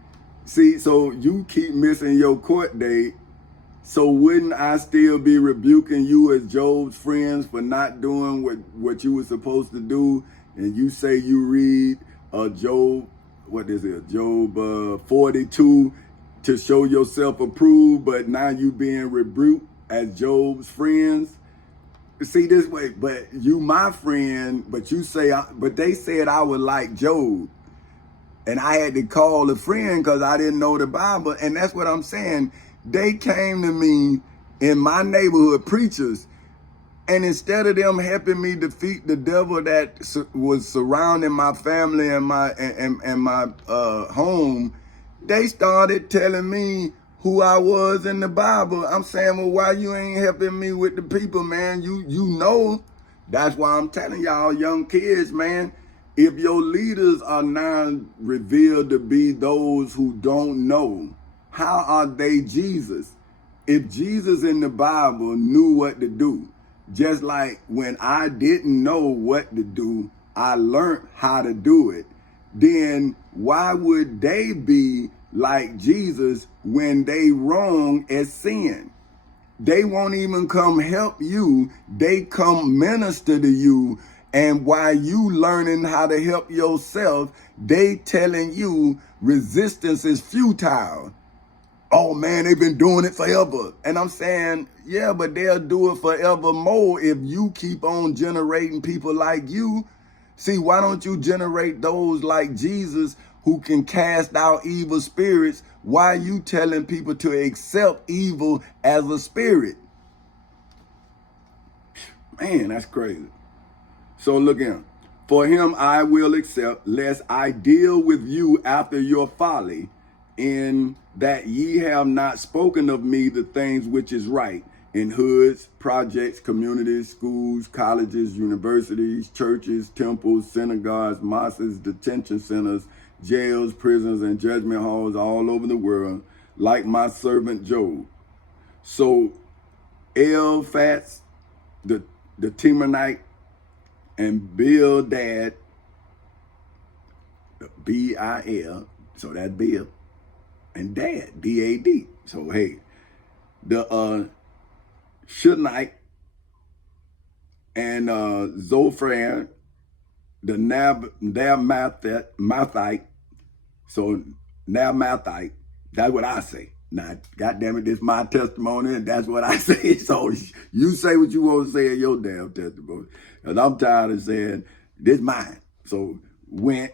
See, so you keep missing your court date. So wouldn't I still be rebuking you as Job's friends for not doing what you were supposed to do? And you say you read Job, Job 42 to show yourself approved, but now you being rebuked as Job's friends? See this way, but you my friend, but you say, but they said I was like Job. And I had to call a friend because I didn't know the Bible. And that's what I'm saying. They came to me in my neighborhood, preachers, and instead of them helping me defeat the devil that was surrounding my family and my home, they started telling me who I was in the Bible. I'm saying, well, why you ain't helping me with the people, man? You know. That's why I'm telling y'all young kids, man, if your leaders are now revealed to be those who don't know, how are they Jesus? If Jesus in the Bible knew what to do, just like when I didn't know what to do, I learned how to do it, then why would they be like Jesus when they wrong as sin? They won't even come help you. They come minister to you. And while you learning how to help yourself, they telling you resistance is futile. Oh man, they've been doing it forever. And I'm saying, yeah, but they'll do it forevermore if you keep on generating people like you. See, why don't you generate those like Jesus who can cast out evil spirits? Why are you telling people to accept evil as a spirit? Man, that's crazy. So look in. For him I will accept, lest I deal with you after your folly, in that ye have not spoken of me the things which is right, in hoods, projects, communities, schools, colleges, universities, churches, temples, synagogues, mosques, detention centers, jails, prisons, and judgment halls all over the world, like my servant Job. So Eliphaz, the Temanite, and Bildad, B-I-L, so that's Bill, and Dad, D-A-D. So hey, the Shunite, and Zophran, the Naamathite. So Naamathite, that's what I say. Now, goddamn it, this is my testimony, and that's what I say. So you say what you want to say in your damn testimony. Because I'm tired of saying, this mine. So went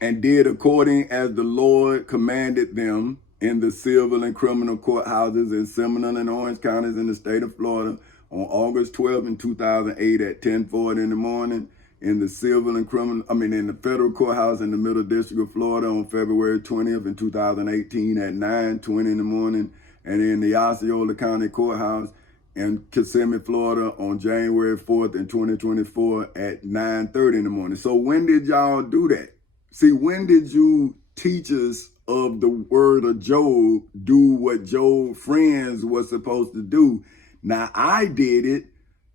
and did according as the Lord commanded them in the civil and criminal courthouses in Seminole and Orange counties in the state of Florida on August 12 in 2008 at 10:40 in the morning. In the civil and criminal, in the federal courthouse in the Middle District of Florida on February 20th in 2018 at 9:20 in the morning, and in the Osceola County Courthouse in Kissimmee, Florida on January 4th in 2024 at 9:30 in the morning. So when did y'all do that? See, when did you teachers of the word of Job do what Job's friends were supposed to do? Now, I did it,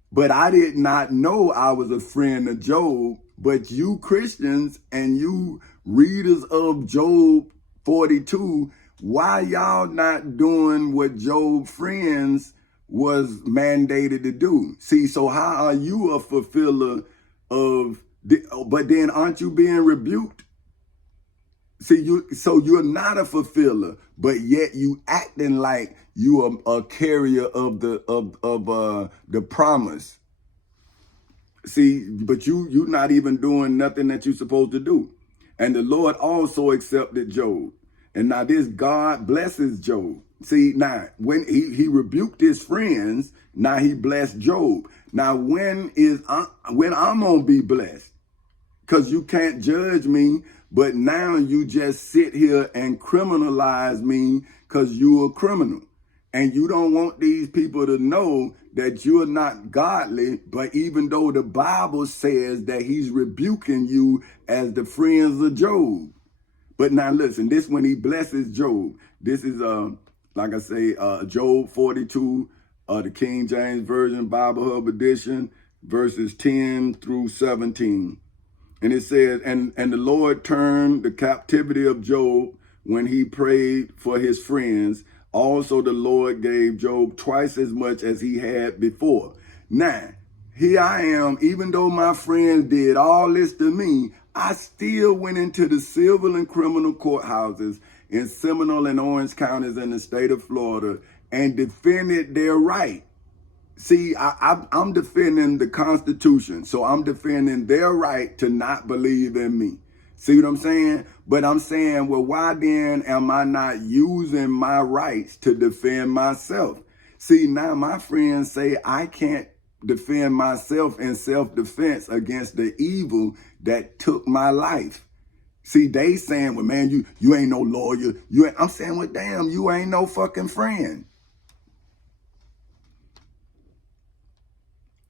but I did not know I was a friend of Job. But you Christians and you readers of Job 42, why y'all not doing what Job's friends was mandated to do? See, so how are you a fulfiller of but then aren't you being rebuked? See, you're not a fulfiller, but yet you acting like you are a carrier of the promise. See, but you're not even doing nothing that you're supposed to do. And the Lord also accepted Job. And now this God blesses Job. See, now when he rebuked his friends, now he blessed Job. Now when I'm gonna be blessed? Because you can't judge me, but now you just sit here and criminalize me because you're a criminal. And you don't want these people to know that you're not godly, but even though the Bible says that he's rebuking you as the friends of Job. But now listen, this when he blesses Job. This is, like I say, Job 42, the King James Version Bible Hub Edition, verses 10 through 17. And it says, and the Lord turned the captivity of Job when he prayed for his friends. Also, the Lord gave Job twice as much as he had before. Now, here I am, even though my friends did all this to me, I still went into the civil and criminal courthouses in Seminole and Orange counties in the state of Florida and defended their right. See, I'm defending the Constitution, so I'm defending their right to not believe in me. See what I'm saying? But I'm saying, well, why then am I not using my rights to defend myself? See, now my friends say I can't defend myself in self-defense against the evil that took my life. See, they saying, well, man, you ain't no lawyer. I'm saying, well, damn, you ain't no fucking friend.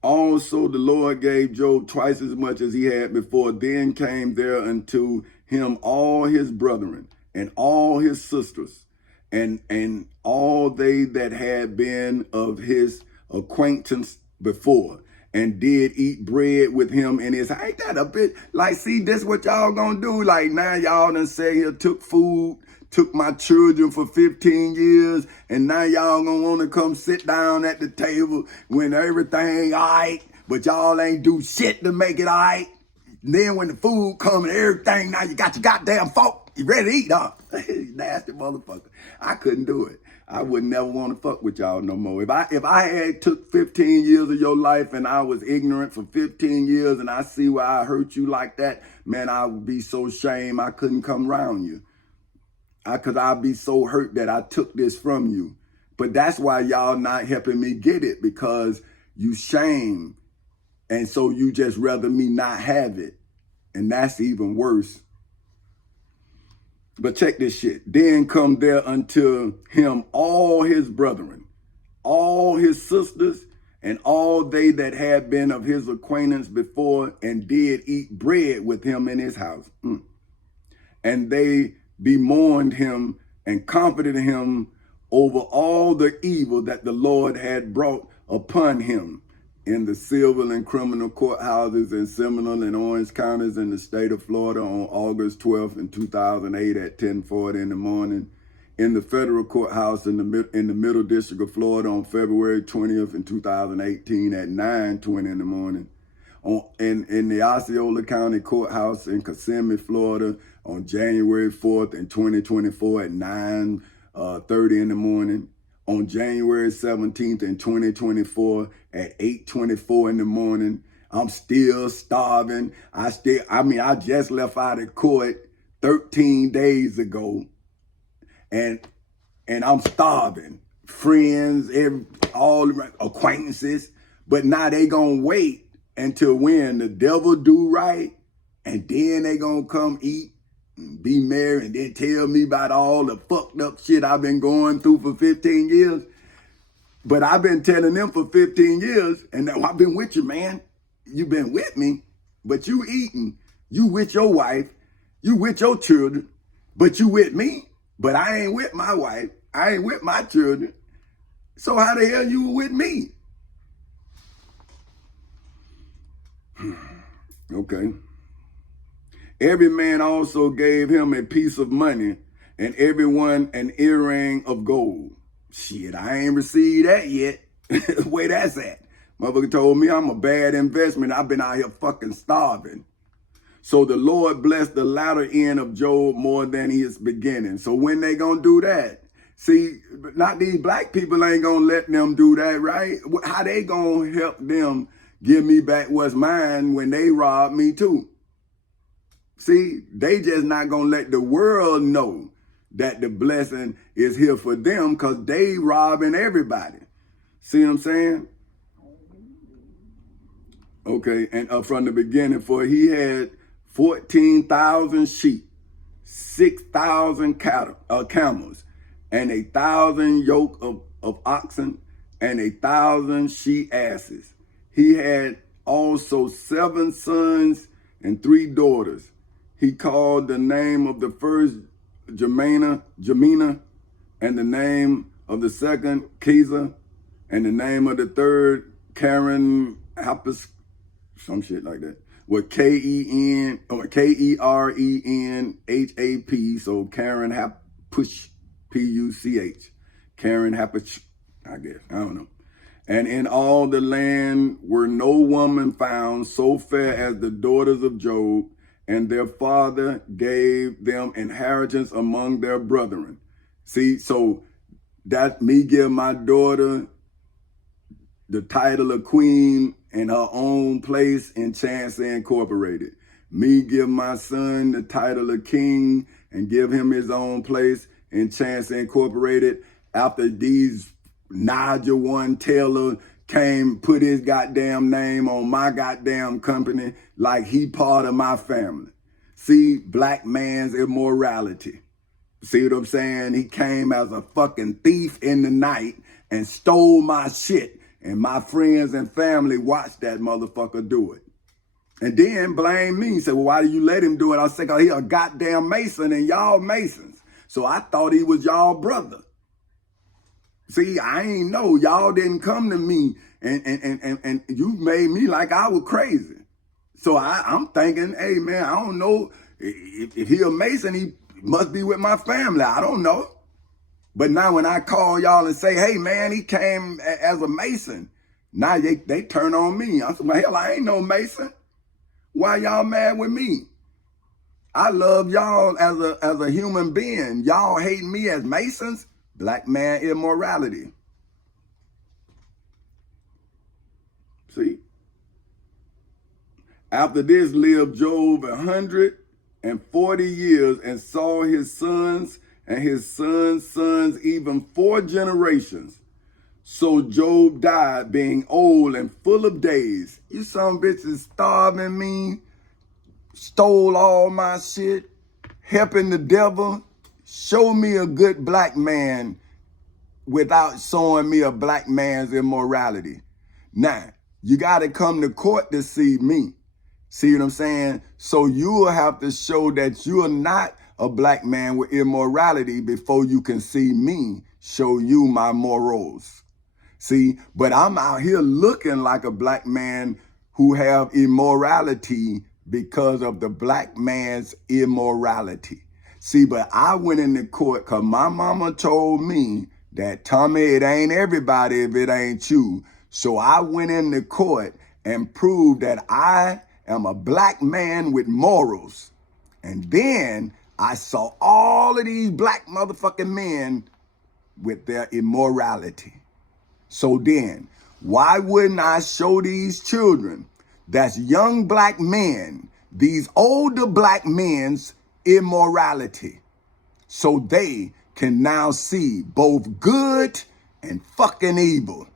Also, the Lord gave Job twice as much as he had before. Then came there unto him all his brethren and all his sisters and all they that had been of his acquaintance before, and did eat bread with him in his. Ain't that a bit like, see, this what y'all gonna do? Like, now y'all done say here took food, took my children for 15 years, and now y'all gonna want to come sit down at the table when everything all right, but y'all ain't do shit to make it all right. And then when the food come and everything, now you got your goddamn fork, you ready to eat, huh? Nasty motherfucker. I couldn't do it. I would never want to fuck with y'all no more. If I had took 15 years of your life and I was ignorant for 15 years and I see why I hurt you like that, man, I would be so ashamed I couldn't come around you. Because I'd be so hurt that I took this from you. But that's why y'all not helping me get it, because you shame. And so you just rather me not have it. And that's even worse. But check this shit. Then come there unto him all his brethren, all his sisters, and all they that had been of his acquaintance before, and did eat bread with him in his house. And they bemoaned him and comforted him over all the evil that the Lord had brought upon him in the civil and criminal courthouses in Seminole and Orange counties in the state of Florida on August 12th in 2008 at 10:40 in the morning. in the federal courthouse in the Middle District of Florida on February 20th in 2018 at 9:20 in the morning. In the Osceola County Courthouse in Kissimmee, Florida on January 4th in 2024 at 9:30 in the morning. On January 17th in 2024 at 8:24 in the morning. I'm still starving. I just left out of court 13 days ago. And I'm starving. Friends, all acquaintances. But now they gonna wait until when the devil do right, and then they gonna come eat and be merry and then tell me about all the fucked up shit I've been going through for 15 years. But I've been telling them for 15 years, and I've been with you, man. You've been with me, but you eating. You with your wife. You with your children, but you with me. But I ain't with my wife. I ain't with my children. So how the hell you with me? Okay. Every man also gave him a piece of money, and everyone an earring of gold. Shit, I ain't received that yet. Where that's at? Motherfucker told me I'm a bad investment. I've been out here fucking starving. So the Lord blessed the latter end of Job more than his beginning. So when they gonna do that? See, not these black people ain't gonna let them do that, right? How they gonna help them give me back what's mine when they rob me too? See, they just not gonna let the world know that the blessing is here for them because they robbing everybody. See what I'm saying? Okay, and from the beginning, for he had 14,000 sheep, 6,000 camels, and 1,000 yoke of oxen, and 1,000 she asses. He had also 7 sons and 3 daughters. He called the name of the first Jemina, and the name of the second Keza, and the name of the third Karen Hapus, some shit like that. With Kerenhap, so Karen Hapuch, Puch, Karen Hapuch, I guess, I don't know. And in all the land were no woman found so fair as the daughters of Job, and their father gave them inheritance among their brethren. See, so that me give my daughter the title of queen in her own place in Chancellor Incorporated. Me give my son the title of king and give him his own place in Chancellor Incorporated after these Nigel One Taylor came, put his goddamn name on my goddamn company like he part of my family. See, black man's immorality. See what I'm saying? He came as a fucking thief in the night and stole my shit. And my friends and family watched that motherfucker do it. And then blame me. Say, well, why do you let him do it? I said, 'cause he a goddamn Mason and y'all Masons. So I thought he was y'all brother. See, I ain't know. Y'all didn't come to me and you made me like I was crazy. So I'm thinking, hey, man, I don't know. If he a Mason, he must be with my family. I don't know. But now when I call y'all and say, hey, man, he came as a Mason, now they turn on me. I said, well, hell, I ain't no Mason. Why y'all mad with me? I love y'all as a human being. Y'all hate me as Masons? Black man immorality. See? After this lived Job 140 years and saw his sons and his sons' sons, even 4 generations. So Job died being old and full of days. You some bitches starving me, stole all my shit, helping the devil. Show me a good black man without showing me a black man's immorality. Now, you got to come to court to see me. See what I'm saying? So you will have to show that you are not a black man with immorality before you can see me show you my morals. See, but I'm out here looking like a black man who have immorality because of the black man's immorality. See, but I went into court because my mama told me that, Tommy, it ain't everybody if it ain't you. So I went into court and proved that I am a black man with morals. And then I saw all of these black motherfucking men with their immorality. So then, why wouldn't I show these children that's young black men, these older black men's immorality, so they can now see both good and fucking evil?